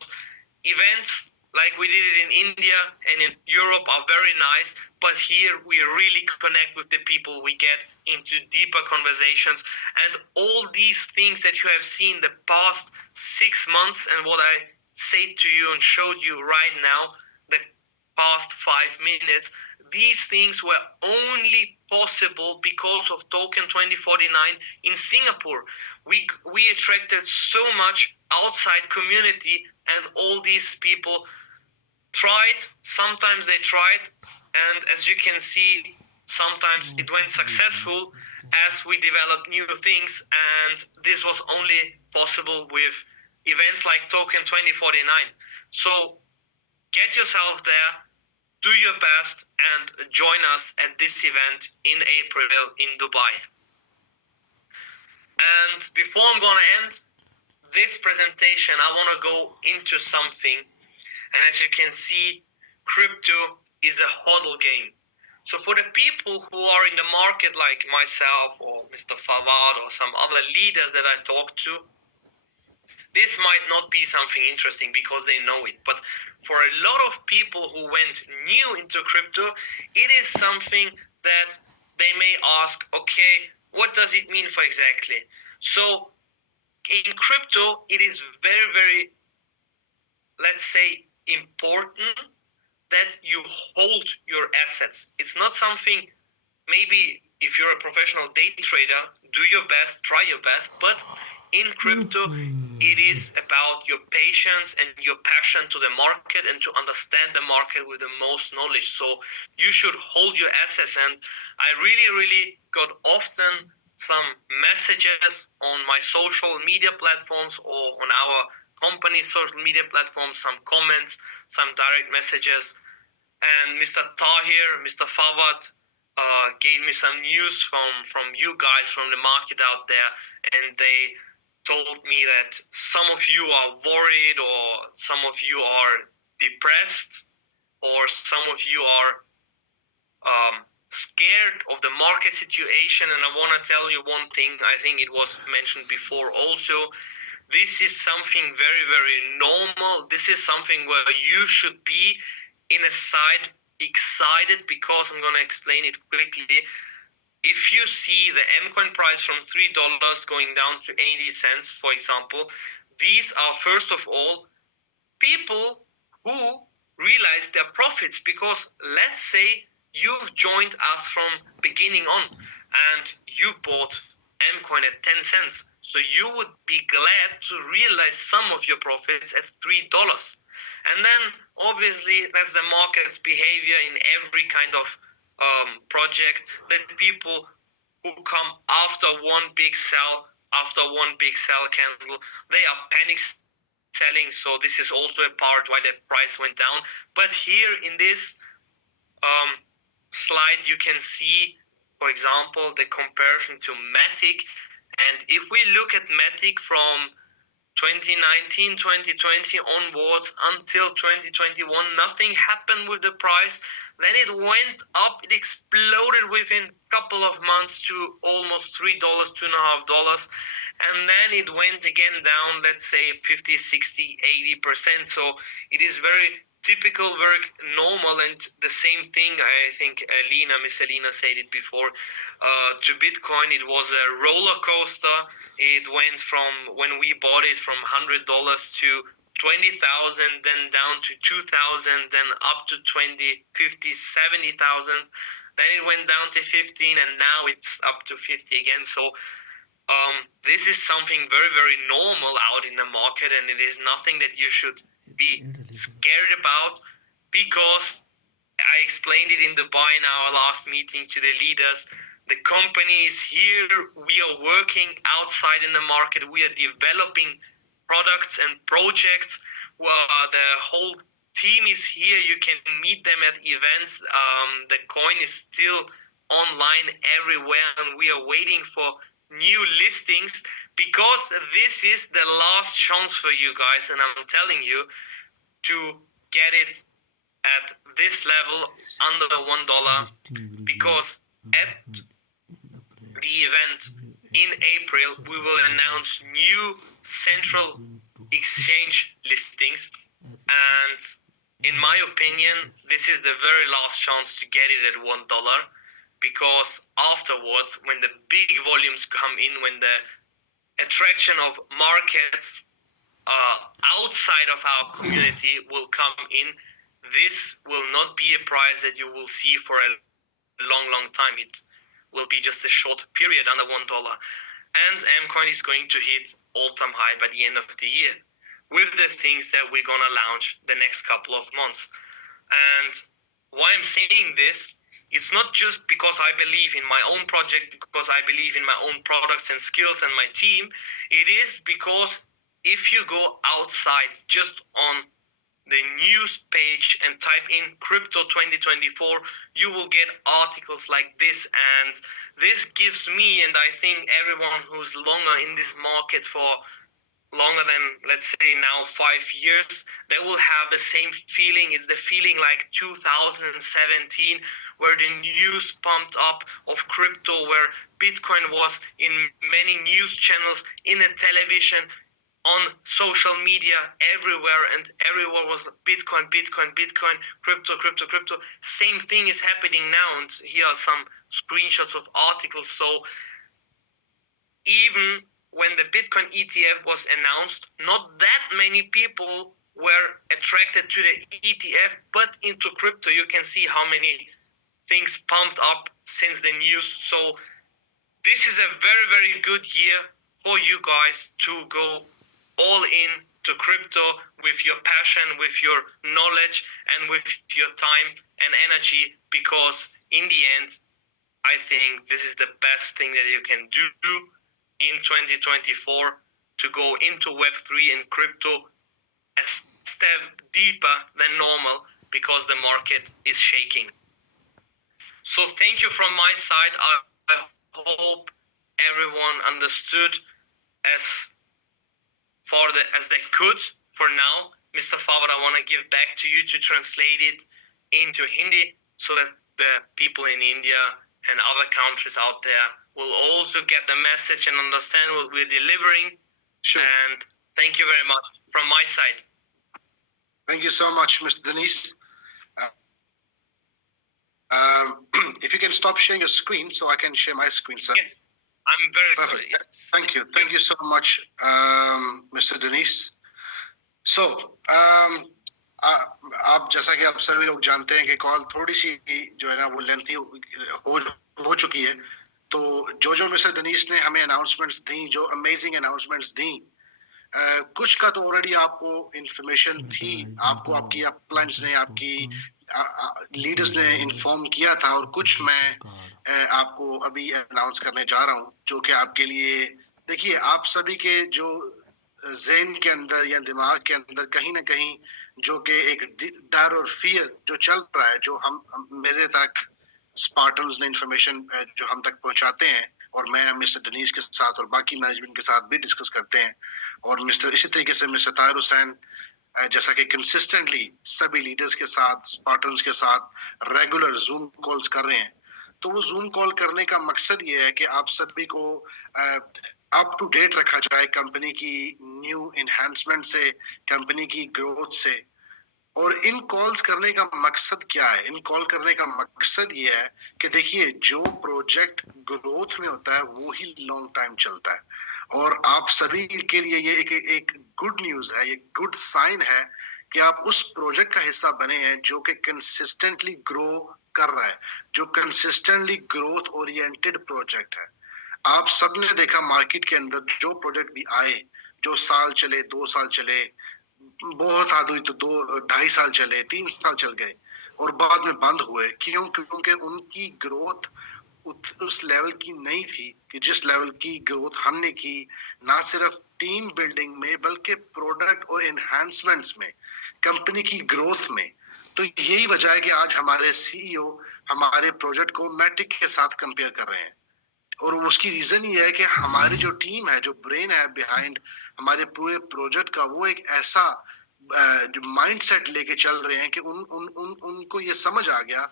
events like we did it in India and in Europe are very nice, but here we really connect with the people. We get into deeper conversations, and all these things that you have seen the past 6 months, and what I say to you and showed you right now, the past 5 minutes, these things were only possible because of Token 2049 in Singapore. We attracted so much outside community, and all these people tried. Sometimes they tried, and as you can see, sometimes it went successful as we developed new things, and this was only possible with events like Token 2049. So get yourself there, do your best, and join us at this event in April in Dubai. And before I'm gonna end this presentation, I want to go into something. And as you can see, crypto is a hodl game. So for the people who are in the market like myself or Mr. Fawad or some other leaders that I talk to, this might not be something interesting because they know it. But for a lot of people who went new into crypto, it is something that they may ask, okay, what does it mean for exactly? So in crypto, it is very, very, let's say, important that you hold your assets. It's not something, maybe if you're a professional day trader, do your best, try your best, but in crypto, it is about your patience and your passion to the market and to understand the market with the most knowledge. So you should hold your assets. And I really, really got often some messages on my social media platforms or on our company's social media platforms, some comments, some direct messages. And Mr. Tahir, Mr. Fawad gave me some news from you guys, from the market out there, and they told me that some of you are worried, or some of you are depressed, or some of you are scared of the market situation. And I want to tell you one thing, I think it was mentioned before also, this is something very, very normal. This is something where you should be in a side excited, because I'm going to explain it quickly. If you see the M-coin price from $3 going down to 80 cents, for example, these are, first of all, people who realize their profits, because let's say you've joined us from beginning on and you bought M-coin at 10 cents. So you would be glad to realize some of your profits at $3. And then obviously that's the market's behavior in every kind of project, that people who come after one big sell candle, they are panic selling. So this is also a part why the price went down. But here in this slide, you can see, for example, the comparison to Matic. And if we look at Matic from 2019, 2020 onwards until 2021, nothing happened with the price. Then it went up, it exploded within a couple of months to almost $3, $2.50. And then it went again down, let's say 50, 60, 80%. So it is very typical, very normal. And the same thing, I think Miss Alina said it before, to Bitcoin, it was a roller coaster. It went from, when we bought it, from $100 to 20,000, then down to 2,000, then up to 20, 50, 70,000. Then it went down to 15, and now it's up to 50 again. So this is something very, very normal out in the market, and it is nothing that you should be scared about, because I explained it in Dubai in our last meeting to the leaders. The company is here. We are working outside in the market. We are developing products and projects. The whole team is here. You can meet them at events. The coin is still online everywhere, and we are waiting for new listings because this is the last chance for you guys, and I'm telling you to get it at this level under $1 because at the event in April we will announce new central exchange listings, and in my opinion this is the very last chance to get it at $1 because afterwards when the big volumes come in, when the attraction of markets outside of our community will come in, this will not be a price that you will see for a long time. It will be just a short period under $1. And Mcoin is going to hit all-time high by the end of the year with the things that we're going to launch the next couple of months. And why I'm saying this, it's not just because I believe in my own project, because I believe in my own products and skills and my team. It is because if you go outside just on the news page and type in crypto 2024, you will get articles like this, and this gives me, and I think everyone who's longer in this market for longer than, let's say now 5 years, they will have the same feeling. It's the feeling like 2017, where the news pumped up of crypto, where Bitcoin was in many news channels, in the television, on social media, everywhere, and everywhere was Bitcoin, crypto. Same thing is happening now, and here are some screenshots of articles. So even when the Bitcoin ETF was announced, not that many people were attracted to the ETF, but into crypto. You can see how many things pumped up since the news. So this is a very good year for you guys to go all in to crypto with your passion, with your knowledge, and with your time and energy, because in the end, I think this is the best thing that you can do in 2024 to go into Web3 and crypto a step deeper than normal, because the market is shaking. So thank you from my side. I hope everyone understood as far as they could for now. Mr. Fawad, I want to give back to you to translate it into Hindi so that the people in India and other countries out there will also get the message and understand what we're delivering. Sure. And thank you very much from my side. Thank you so much, Mr. Denis. If you can stop sharing your screen so I can share my screen, sir. Yes, I'm very Perfect. sorry. Yes. Thank you so much, Mr. Denis. So, आप जैसा कि आप सभी लोग जानते हैं कि कॉल थोड़ी सी जो है ना वो लेंथी हो चुकी है, तो जो मिस्टर दनीश ने हमें अनाउंसमेंट्स दी, जो अमेजिंग अनाउंसमेंट्स दी, कुछ का तो ऑलरेडी आपको इंफॉर्मेशन थी, आपको आपकी अपलाइंस ने, आपकी लीडर्स ने इन्फॉर्म किया था, और कुछ मैं आपको अभी अनाउंस करने जा रहा हूं, जो कि आपके लिए, देखिए, आप सभी के जो ज़हन के अंदर या दिमाग के अंदर कहीं ना कहीं जो कि एक डर और फियर जो चल रहा है, जो हम मेरे तक स्पार्टन्स ने इंफॉर्मेशन जो हम तक पहुंचाते हैं, और मैं मिस्टर डनीस के साथ और बाकी मैनेजमेंट के साथ भी डिस्कस करते हैं, और इसी तरीके से मिस्टर ताहिर हुसैन जैसा कि कंसिस्टेंटली सभी लीडर्स के साथ, स्पार्टन्स के साथ रेगुलर जूम कॉल्स कर रहे हैं। तो वो जूम कॉल करने का मकसद ये है कि आप सभी को अप टू डेट रखा जाए कंपनी की न्यू एनहांसमेंट से, कंपनी की ग्रोथ से। और इन कॉल्स करने का मकसद क्या है? इन कॉल करने का मकसद ये है कि देखिए, जो प्रोजेक्ट ग्रोथ में होता है वो ही लॉन्ग टाइम चलता है, और आप सभी के लिए ये एक गुड न्यूज़ है, ये गुड साइन है कि आप उस प्रोजेक्ट का हिस्सा बने हैं जो कि कंसिस्टेंटली ग्रो कर रहा है, जो कंसिस्टेंटली ग्रोथ ओरिएंटेड प्रोजेक्ट है। आप सबने देखा मार्केट के अंदर जो प्रोजेक्ट भी आए, जो साल चले, 2 साल चले, बहुत हाथ हुई तो 2-2.5 साल चले, 3 साल चल गए, और बाद में बंद हुए। क्यों? क्योंकि उनकी ग्रोथ उस लेवल की नहीं थी कि जिस लेवल की ग्रोथ हमने की, ना सिर्फ टीम बिल्डिंग में बल्कि प्रोडक्ट और एनहांसमेंट्स में, कंपनी की ग्रोथ में। तो यही वजह है कि आज हमारे सीईओ हमारे प्रोजेक्ट को मैट्रिक के साथ कंपेयर कर रहे हैं। और उसकी रीजन ये है कि हमारी जो टीम है, जो ब्रेन है बिहाइंड हमारे पूरे प्रोजेक्ट का, वो एक ऐसा जो माइंडसेट लेके चल रहे हैं कि उनको ये समझ आ गया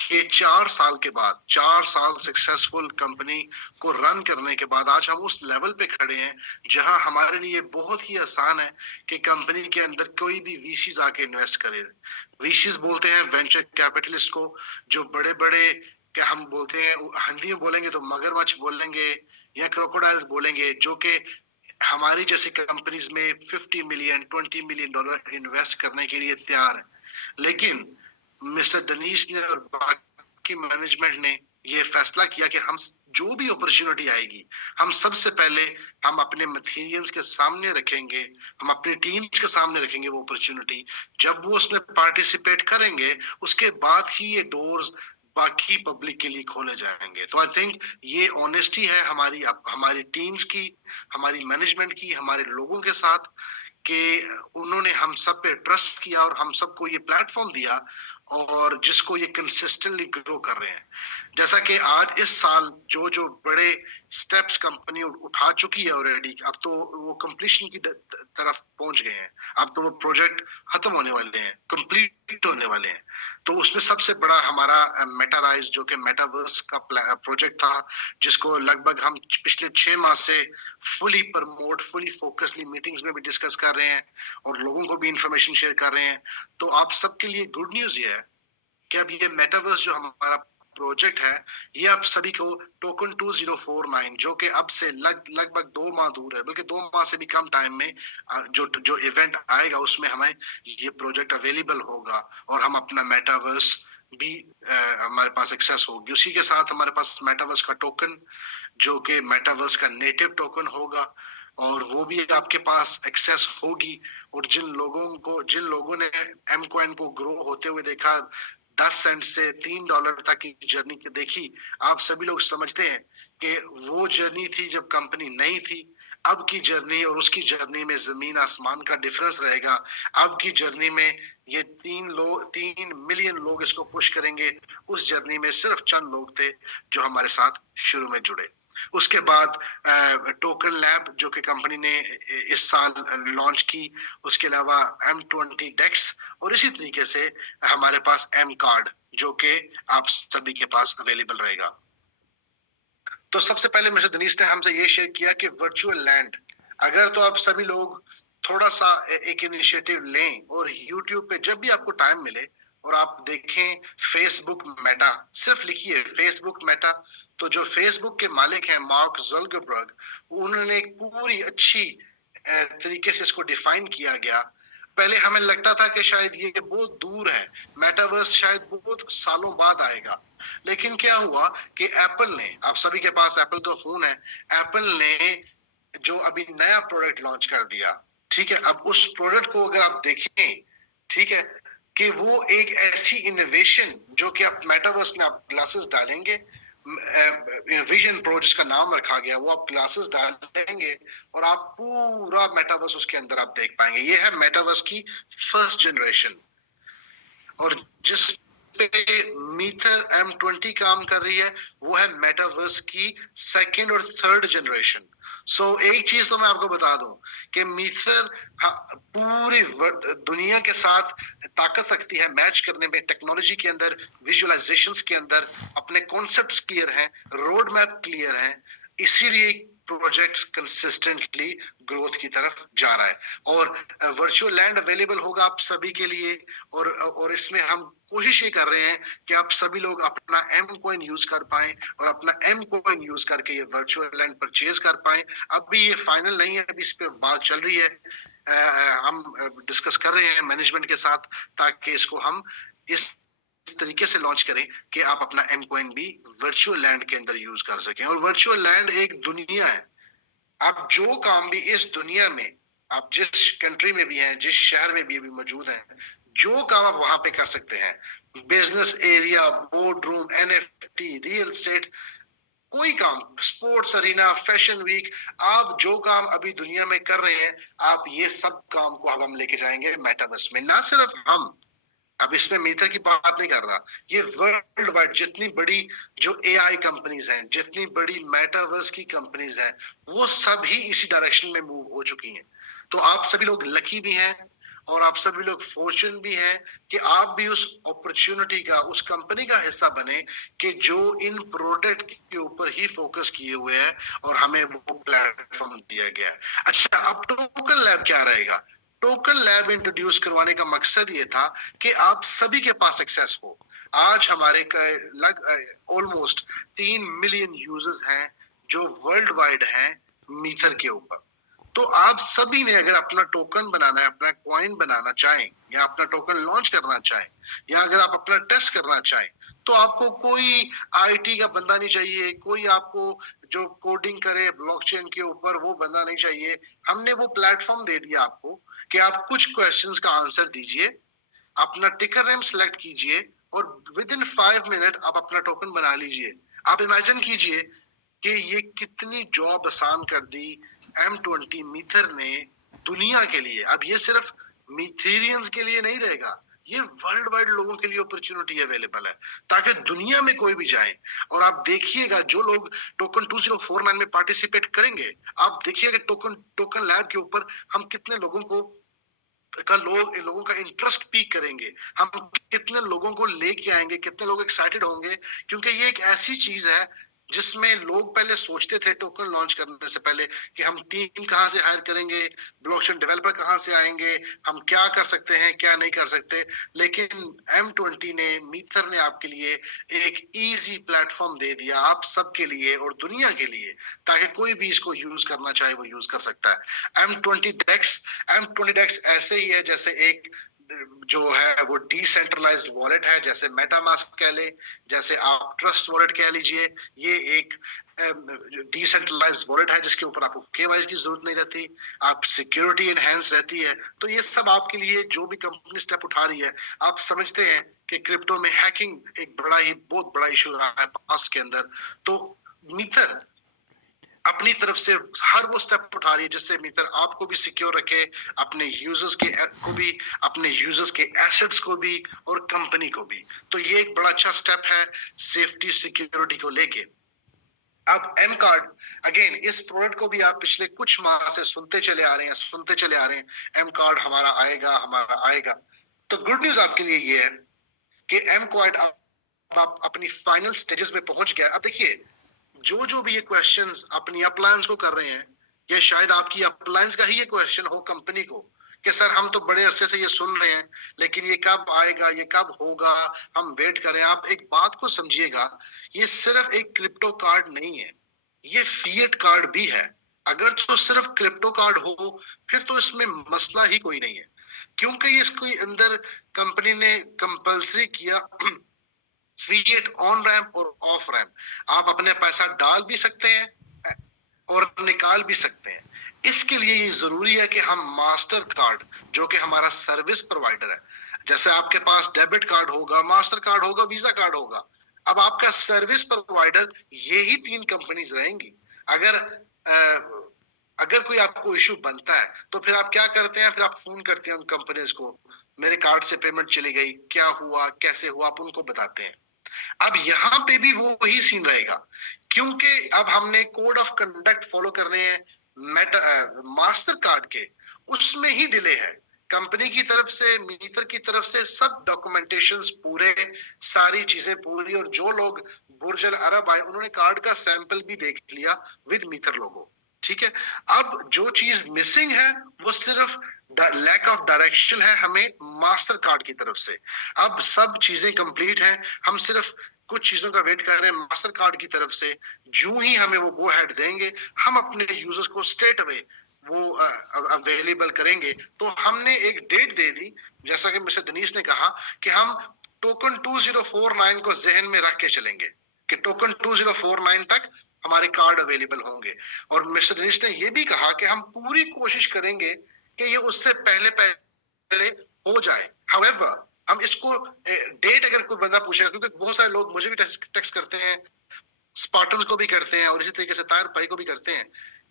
कि 4 साल के बाद, 4 साल सक्सेसफुल कंपनी को रन करने के बाद आज हम उस लेवल पे खड़े हैं जहां हमारे लिए बहुत ही आसान है कि कंपनी के अंदर कोई भी वीसीज आके इन्वेस्ट करे। वीसीज बोलते हैं वेंचर कैपिटलिस्ट को, जो बड़े बड़े, क्या हम बोलते हैं हिंदी में बोलेंगे तो मगरमच्छ बोलेंगे या क्रोकोडाइल्स बोलेंगे, जो कि हमारी जैसी कंपनीज में 50 मिलियन $20 मिलियन इन्वेस्ट करने के लिए तैयार है। लेकिन मिस्टर दनीश ने और बाकी मैनेजमेंट ने ये फैसला किया कि हम जो भी अपॉर्चुनिटी आएगी, हम सबसे पहले हम अपने मटेरियल्स के सामने रखेंगे, हम अपनी टीम के सामने रखेंगे वो अपॉर्चुनिटी। जब वो उसमें पार्टिसिपेट करेंगे, उसके बाद ही ये डोर्स बाकी पब्लिक के लिए खोले जाएंगे। तो आई थिंक ये ऑनेस्टी है हमारी टीम्स की, हमारी मैनेजमेंट की, हमारे लोगों के साथ, कि उन्होंने हम सब पे ट्रस्ट किया और हम सबको ये प्लेटफॉर्म दिया, और जिसको ये कंसिस्टेंटली ग्रो कर रहे हैं। जैसा कि आज इस साल जो जो बड़े स्टेप्स कंपनी उठा चुकी है ऑलरेडी, अब तो वो कंप्लीशन की तरफ पहुंच गए हैं। अब तो वो प्रोजेक्ट खत्म होने वाले हैं, कंप्लीट होने वाले हैं। तो उसमें सबसे बड़ा हमारा मेटाराइज, जो कि मेटावर्स का प्रोजेक्ट था, जिसको लगभग हम पिछले 6 माह से फुली प्रमोट, फुली फोकसली मीटिंग्स में भी डिस्कस कर रहे हैं और लोगों को भी इंफॉर्मेशन शेयर कर रहे हैं। तो आप सबके लिए गुड न्यूज ये है कि अब ये मेटावर्स जो हमारा प्रोजेक्ट है, ये आप सभी को टोकन 2049, जो कि अब से लगभग 2 माह दूर है, बल्कि 2 माह से भी कम टाइम में जो इवेंट आएगा उसमें हमें ये प्रोजेक्ट अवेलेबल होगा और हम अपना मेटावर्स भी हमारे पास एक्सेस होगी। उसी के साथ हमारे पास मेटावर्स का टोकन, जो कि मेटावर्स का नेटिव टोकन होगा, और वो भी आपके पास एक्सेस होगी। और जिन लोगों ने एम कॉइन को ग्रो होते हुए देखा, 10 सेंट से $3 तक की जर्नी देखी, आप सभी लोग समझते हैं कि वो जर्नी थी जब कंपनी नई थी। अब की जर्नी और उसकी जर्नी में जमीन आसमान का डिफरेंस रहेगा। अब की जर्नी में ये 3 मिलियन लोग इसको पुश करेंगे। उस जर्नी में सिर्फ चंद लोग थे जो हमारे साथ शुरू में जुड़े। उसके बाद टोकन लैब, जो कि कंपनी ने इस साल लॉन्च की, उसके अलावा M20 डेक्स, और इसी तरीके से हमारे पास M कार्ड, जो कि आप सभी के पास अवेलेबल रहेगा। तो सबसे पहले मिस्टर दनीश ने हमसे ये शेयर किया कि वर्चुअल लैंड, अगर तो आप सभी लोग थोड़ा सा एक इनिशिएटिव लें और YouTube पे जब भी आपको टाइम मिले और आप देखें फेसबुक मेटा, सिर्फ लिखिए फेसबुक मेटा, तो जो फेसबुक के मालिक हैं मार्क ज़ुकरबर्ग, उन्होंने एक पूरी अच्छी तरीके से इसको डिफाइन किया गया। पहले हमें लगता था कि शायद ये बहुत दूर है, मेटावर्स शायद बहुत सालों बाद आएगा, लेकिन क्या हुआ कि एप्पल ने, आप सभी के पास एप्पल का फोन है, एप्पल ने जो अभी नया प्रोडक्ट लॉन्च कर दिया, ठीक है, अब उस प्रोडक्ट को अगर आप देखें, ठीक है, कि वो एक ऐसी इनोवेशन, जो कि आप मेटावर्स में आप ग्लासेस डालेंगे, विजन प्रो जिसका नाम रखा गया, वो आप ग्लासेस डालेंगे और आप पूरा मेटावर्स उसके अंदर आप देख पाएंगे। ये है मेटावर्स की फर्स्ट जनरेशन, और जिस पे मीथर M20 काम कर रही है, वो है मेटावर्स की सेकंड और थर्ड जनरेशन। सो एक चीज तो मैं आपको बता दूं कि मीथर पूरी दुनिया के साथ ताकत रखती है मैच करने में, टेक्नोलॉजी के अंदर, विजुअलाइजेशंस के अंदर, अपने कॉन्सेप्ट्स क्लियर हैं, रोड मैप क्लियर है, इसीलिए प्रोजेक्ट कंसिस्टेंटली ग्रोथ की तरफ जा रहा है। और वर्चुअल लैंड अवेलेबल होगा आप सभी के लिए, और इसमें हम कोशिश ये कर रहे हैं कि आप सभी लोग अपना M कॉइन यूज कर पाएं और अपना M कॉइन यूज करके ये वर्चुअल लैंड परचेज कर पाएं। अभी ये फाइनल नहीं है, अभी इस पे बात चल रही है, हम डिस्कस कर रहे हैं मैनेजमेंट के साथ, ताकि इसको हम इस तरीके से लॉन्च करें कि आप अपना M कॉइन भी वर्चुअल लैंड के अंदर यूज कर सकें। और वर्चुअल लैंड एक दुनिया है, आप जो काम भी इस दुनिया में, आप जिस कंट्री में भी हैं, जिस शहर में भी मौजूद हैं, जो काम आप वहां पे कर सकते हैं, business area, board room, NFT, real estate, कोई काम, स्पोर्ट्स अरीना, फैशन वीक, आप जो काम अभी दुनिया में कर रहे हैं, आप ये सब काम को हम लेके जाएंगे मेटावर्स में। ना सिर्फ हम, अब इसमें मीथा की बात नहीं कर रहा, ये वर्ल्ड वाइड जितनी बड़ी जो AI कंपनीज हैं, जितनी बड़ी मेटावर्स की कंपनीज हैं, वो सभी इसी डायरेक्शन में मूव हो चुकी हैं। तो आप सभी लोग लकी भी हैं और आप सभी लोग फॉर्चून भी हैं कि आप भी उस अपॉर्चुनिटी का, उस कंपनी का हिस्सा बने कि जो इन प्रोडक्ट के ऊपर ही फोकस किए हुए हैं और हमें वो प्लेटफॉर्म दिया गया है। अच्छा, अब टोकन लैब क्या रहेगा? टोकन लैब इंट्रोड्यूस करवाने का मकसद ये था कि आप सभी के पास एक्सेस हो। आज हमारे ऑलमोस्ट 3 मिलियन यूजर्स हैं जो वर्ल्ड वाइड हैं मीथर के ऊपर। तो आप सभी ने अगर अपना टोकन बनाना है, अपना कॉइन बनाना चाहें, या अपना टोकन लॉन्च करना चाहें, या अगर आप अपना टेस्ट करना चाहें, तो आपको कोई IT का बंदा नहीं चाहिए, कोई आपको जो कोडिंग करे ब्लॉकचेन के ऊपर वो बंदा नहीं चाहिए। हमने वो प्लेटफॉर्म दे दिया आपको कि आप कुछ क्वेश्चंस का आंसर दीजिए, अपना टिकर नेम सेलेक्ट कीजिए और विद इन 5 मिनट आप अपना टोकन बना लीजिए। आप इमेजिन कीजिए कि ये कितनी जॉब आसान कर दी M20 मीथर ने दुनिया के लिए। अब ये सिर्फ मीथेरियंस के लिए नहीं रहेगा, ये वर्ल्ड वाइड लोगों के लिए अपॉर्चुनिटी अवेलेबल है, ताकि दुनिया में कोई भी जाए। और आप देखिएगा जो लोग टोकन 2049 में पार्टिसिपेट करेंगे, आप देखिएगा टोकन लैब के ऊपर हम कितने लोगों का इंटरेस्ट पीक करेंगे, हम कितने लोगों को लेके आएंगे, कितने लोग एक्साइटेड होंगे, क्योंकि ये एक ऐसी चीज है जिसमें लोग पहले सोचते थे टोकन लॉन्च करने से पहले कि हम टीम कहां से हायर करेंगे, ब्लॉकचेन डेवलपर कहां से आएंगे, हम क्या कर सकते हैं, क्या नहीं कर सकते। लेकिन M20 ने, मीथर ने आपके लिए एक इजी प्लेटफॉर्म दे दिया, आप सबके लिए और दुनिया के लिए, ताकि कोई भी इसको यूज करना चाहे वो यूज कर सकता है। M20 डेक्स ऐसे ही है जैसे एक जो है वो डिसेंट्रलाइज्ड वॉलेट है, जैसे मेटामास्क कह ले, जैसे आप ट्रस्ट वॉलेट कह लीजिए। ये एक डिसेंट्रलाइज्ड वॉलेट है जिसके ऊपर आपको KYC की जरूरत नहीं रहती, आप सिक्योरिटी एनहेंस रहती है। तो ये सब आपके लिए जो भी कंपनी स्टेप उठा रही है, आप समझते हैं कि क्रिप्टो में हैकिंग एक बहुत बड़ा इशू रहा है पास्ट के अंदर। तो मीथर अपनी तरफ से हर वो स्टेप उठा रही है जिससे मीथर आपको भी सिक्योर रखे, अपने यूजर्स को भी, अपने यूजर्स के एसेट्स को भी और कंपनी को भी। तो ये एक बड़ा अच्छा स्टेप है सेफ्टी सिक्योरिटी को लेके। अब एम कार्ड, अगेन इस प्रोडक्ट को भी आप पिछले कुछ माह से सुनते चले आ रहे हैं, एम कार्ड हमारा आएगा। तो गुड न्यूज आपके लिए ये है कि एम कार्ड आप अपनी फाइनल स्टेजेस में पहुंच गया। अब देखिए, जो भी ये क्वेश्चंस अपनी अपलायंस को कर रहे हैं, या शायद आपकी अपलायंस का ही ये क्वेश्चन हो कंपनी को कि सर हम तो बड़े अरसे से ये सुन रहे हैं, लेकिन ये कब आएगा, ये कब होगा, हम वेट करें। आप एक बात को समझिएगा, ये सिर्फ एक क्रिप्टो कार्ड नहीं है, ये फिएट कार्ड भी है। अगर तो सिर्फ क्रिप्टो कार्ड हो फिर तो इसमें मसला ही कोई नहीं है, क्योंकि इसके अंदर कंपनी ने कंपल्सरी किया फिएट ऑन रैंप और ऑफ रैंप। आप अपने पैसा डाल भी सकते हैं और निकाल भी सकते हैं। इसके लिए ये जरूरी है कि हम मास्टर कार्ड, जो कि हमारा सर्विस प्रोवाइडर है, जैसे आपके पास डेबिट कार्ड होगा, मास्टर कार्ड होगा, वीजा कार्ड होगा, अब आपका सर्विस प्रोवाइडर यही 3 कंपनीज रहेंगी। अगर कोई आपको इश्यू बनता है तो फिर आप क्या करते हैं, फिर आप फोन करते हैं उन कंपनीज को, मेरे कार्ड से पेमेंट चली गई, क्या हुआ, कैसे हुआ, आप उनको बताते हैं। अब यहाँ पे भी वो वही सीन रहेगा, क्योंकि अब हमने कोड ऑफ कंडक्ट फॉलो करने हैं मास्टर कार्ड के, उसमें ही डिले है। कंपनी की तरफ से, मीथर की तरफ से सब डॉक्यूमेंटेशंस पूरे, सारी चीजें पूरी, और जो लोग बुर्ज अल अरब आए उन्होंने कार्ड का सैंपल भी देख लिया विद मीथर लोगो, ठीक है। अब जो चीज मिसिंग है वो सिर्फ लैक ऑफ डायरेक्शन है हमें मास्टर कार्ड की तरफ से। अब सब चीजें कंप्लीट हैं, हम सिर्फ कुछ चीजों का वेट कर रहे हैं मास्टर कार्ड की तरफ से। जो ही हमें वो गो हेड देंगे, हम अपने यूजर्स को स्ट्रेट अवे वो अवेलेबल करेंगे। तो हमने एक डेट दे दी, जैसा कि मिस्टर दनीश ने कहा कि हम टोकन 2049 को जहन में रख के चलेंगे कि टोकन 2049 तक हमारे कार्ड अवेलेबल होंगे। और मिस्टर दनीश ने ये भी कहा कि हम पूरी कोशिश करेंगे कि ये उससे पहले हो जाए। हाउएवर हम इसको डेट अगर कोई बंदा पूछेगा, क्योंकि बहुत सारे लोग मुझे भी टेक्स्ट करते हैं, स्पार्टन्स को भी करते हैं और इसी तरीके से ताहिर भाई को भी करते हैं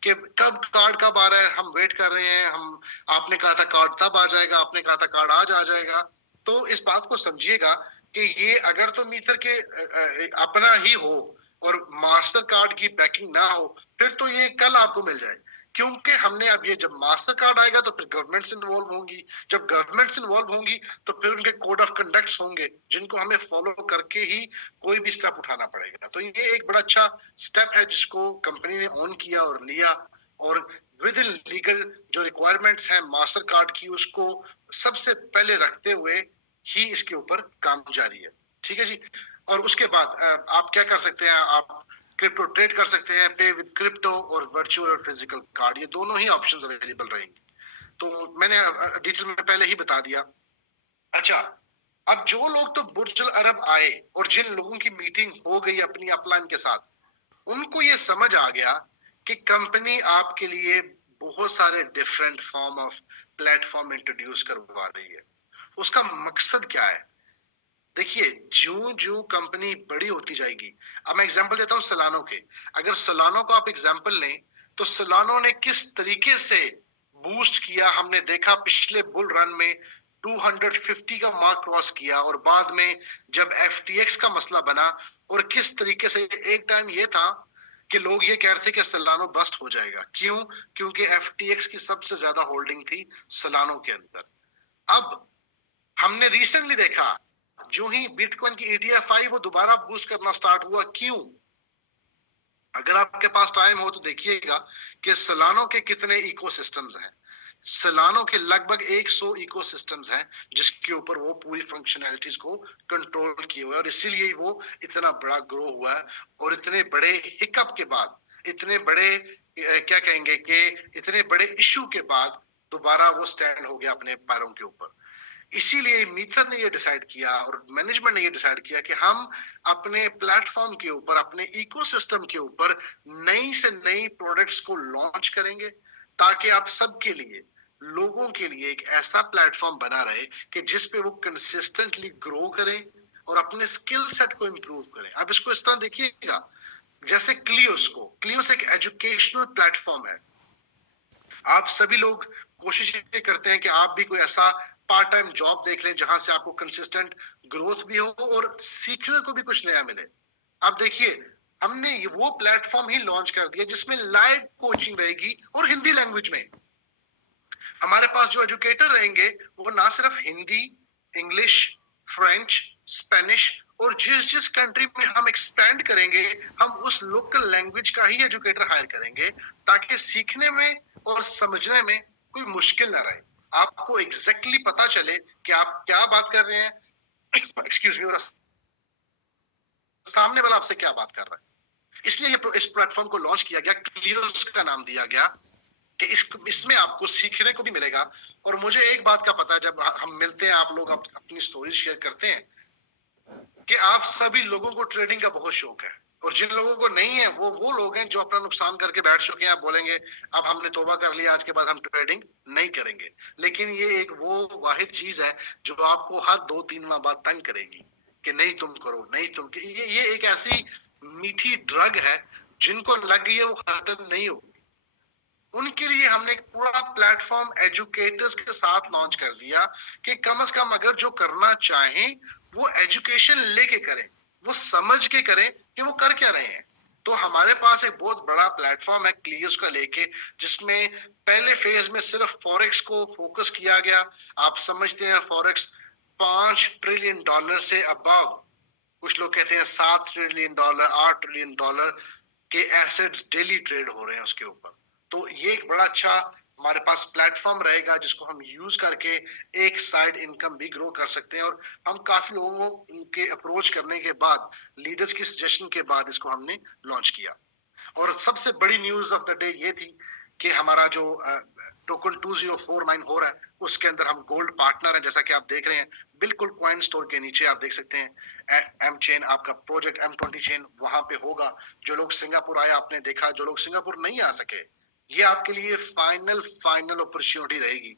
कि कब कार्ड कब आ रहा है, हम वेट कर रहे हैं, हम आपने कहा था कार्ड तब आ जाएगा, आपने कहा था कार्ड आज आ जाएगा। तो इस बात को समझिएगा कि ये अगर तो मीटर के अपना ही हो और मास्टर कार्ड की बैकिंग ना हो, फिर तो ये कल आपको मिल जाए। क्योंकि हमने अब ये, जब मास्टर कार्ड आएगा तो फिर गवर्नमेंट्स इन्वॉल्व होंगी, जब गवर्नमेंट्स इन्वॉल्व होंगी तो फिर उनके कोड ऑफ कंडक्ट्स होंगे जिनको हमें फॉलो करके ही कोई भी स्टेप उठाना पड़ेगा। तो ये एक बड़ा अच्छा स्टेप है जिसको कंपनी ने ऑन किया और लिया, और विद इन लीगल जो रिक्वायरमेंट्स हैं मास्टर कार्ड की, उसको सबसे पहले रखते हुए ही इसके ऊपर काम जारी है। ठीक है जी। और उसके बाद आप क्या कर सकते हैं, आप क्रिप्टो ट्रेड कर सकते हैं, पे विद क्रिप्टो और वर्चुअल और फिजिकल कार्ड, ये दोनों ही ऑप्शंस अवेलेबल रहेंगे। तो मैंने डिटेल में पहले ही बता दिया। अच्छा, अब जो लोग तो बुर्ज अल अरब आए और जिन लोगों की मीटिंग हो गई अपनी अपलाइन के साथ, उनको ये समझ आ गया कि कंपनी आपके लिए बहुत सारे different form of platform introduce करवा रही है। उसका मकसद क्या है? देखिए, जो जो कंपनी बड़ी होती जाएगी, अब मैं एग्जांपल देता हूं सोलानो के। अगर सोलानो को आप एग्जांपल लें तो सोलानो ने किस तरीके से बूस्ट किया, हमने देखा पिछले बुल रन में 250 का मार्क क्रॉस किया, और बाद में जब FTX का मसला बना, और किस तरीके से एक टाइम ये था कि लोग ये कह रहे थे कि सोलानो बस्ट हो जाएगा। क्यों? क्योंकि FTX की सबसे ज्यादा होल्डिंग थी सोलानो के अंदर। अब हमने रिसेंटली देखा, जो ही बिटकॉइन की ETF आई वो दोबारा बूस्ट करना स्टार्ट हुआ। क्यों? अगर आपके पास टाइम हो तो देखिएगा कि सोलानो के कितने इकोसिस्टम्स हैं। सोलानो के लगभग 100 इकोसिस्टम्स हैं जिसके ऊपर वो पूरी फंक्शनैलिटीज को कंट्रोल किए हुए, और इसीलिए वो इतना बड़ा ग्रो हुआ है। और इतने बड़े हिकअप के बाद, इतने बड़े क्या कहेंगे कि इतने बड़े इशू के बाद दोबारा वो स्टैंड हो गया अपने पैरों के ऊपर। इसीलिए मीथर ने ये डिसाइड किया और मैनेजमेंट ने ये डिसाइड किया कि हम अपने प्लेटफॉर्म के ऊपर, अपने इकोसिस्टम के ऊपर नई से नई प्रोडक्ट्स को लॉन्च करेंगे, ताकि आप सबके लिए, लोगों के लिए एक ऐसा प्लेटफॉर्म बना रहे कि जिस पे वो कंसिस्टेंटली ग्रो करें और अपने स्किल सेट को इंप्रूव करें। आप इसको इस तरह देखिएगा, जैसे क्लियोस एक एजुकेशनल प्लेटफॉर्म है। आप सभी लोग कोशिश ये करते हैं कि आप भी कोई ऐसा पार्ट टाइम जॉब देख लें जहां से आपको कंसिस्टेंट ग्रोथ भी हो और सीखने को भी कुछ नया मिले। आप देखिए, हमने वो प्लेटफॉर्म ही लॉन्च कर दिया जिसमें लाइव कोचिंग रहेगी और हिंदी लैंग्वेज में। हमारे पास जो एजुकेटर रहेंगे वो ना सिर्फ हिंदी, इंग्लिश, फ्रेंच, स्पेनिश, और जिस जिस कंट्री में हम एक्सपेंड करेंगे हम उस लोकल लैंग्वेज का ही एजुकेटर हायर करेंगे, ताकि सीखने में और समझने में कोई मुश्किल ना रहे। आपको एग्जैक्टली पता चले कि आप क्या बात कर रहे हैं, एक्सक्यूज मी, और सामने वाला आपसे क्या बात कर रहा है। इसलिए इस प्लेटफॉर्म को लॉन्च किया गया, क्लियोस का नाम दिया गया, कि इसमें आपको सीखने को भी मिलेगा। और मुझे एक बात का पता है, जब हम मिलते हैं, आप लोग अपनी स्टोरीज शेयर करते हैं, कि आप सभी लोगों को ट्रेडिंग का बहुत शौक है, और जिन लोगों को नहीं है वो लोग हैं जो अपना नुकसान करके बैठ चुके हैं। आप बोलेंगे अब हमने तौबा कर लिया, आज के बाद हम ट्रेडिंग नहीं करेंगे। लेकिन ये एक वो वाहिद चीज है जो आपको हर 2-3 माह बाद तंग करेगी कि नहीं तुम करो, नहीं तुम। ये एक ऐसी मीठी ड्रग है, जिनको लग गई है वो खत्म नहीं होगी। उनके लिए हमने एक पूरा प्लेटफॉर्म एजुकेटर्स के साथ लॉन्च कर दिया कि कम से कम अगर जो करना चाहें वो एजुकेशन लेके करें, वो समझ के करें कि वो कर क्या रहे हैं। तो हमारे पास एक बहुत बड़ा प्लेटफॉर्म है क्लियोस का लेके, जिसमें पहले फेज में सिर्फ फॉरेक्स को फोकस किया गया। आप समझते हैं फॉरेक्स $5 ट्रिलियन से अबव, कुछ लोग कहते हैं $7 ट्रिलियन, $8 ट्रिलियन के एसेट्स डेली ट्रेड हो रहे हैं उसके ऊपर। तो ये एक बड़ा अच्छा हमारे पास प्लेटफॉर्म रहेगा जिसको हम यूज करके एक साइड इनकम भी ग्रो कर सकते हैं। और हम काफी लोगों के अप्रोच करने के बाद, लीडर्स की सजेशन के बाद इसको हमने लॉन्च किया। और सबसे बड़ी न्यूज ऑफ द डे ये थी कि हमारा जो टोकन 2049 हो रहा है, उसके अंदर हम गोल्ड पार्टनर हैं। जैसा कि आप देख रहे हैं, बिल्कुल कॉइन स्टोर के नीचे आप देख सकते हैं एम चेन, आपका प्रोजेक्ट M20 चेन वहां पे होगा। जो लोग सिंगापुर आए आपने देखा, जो लोग सिंगापुर नहीं आ सके, ये आपके लिए फाइनल अपॉर्चुनिटी रहेगी।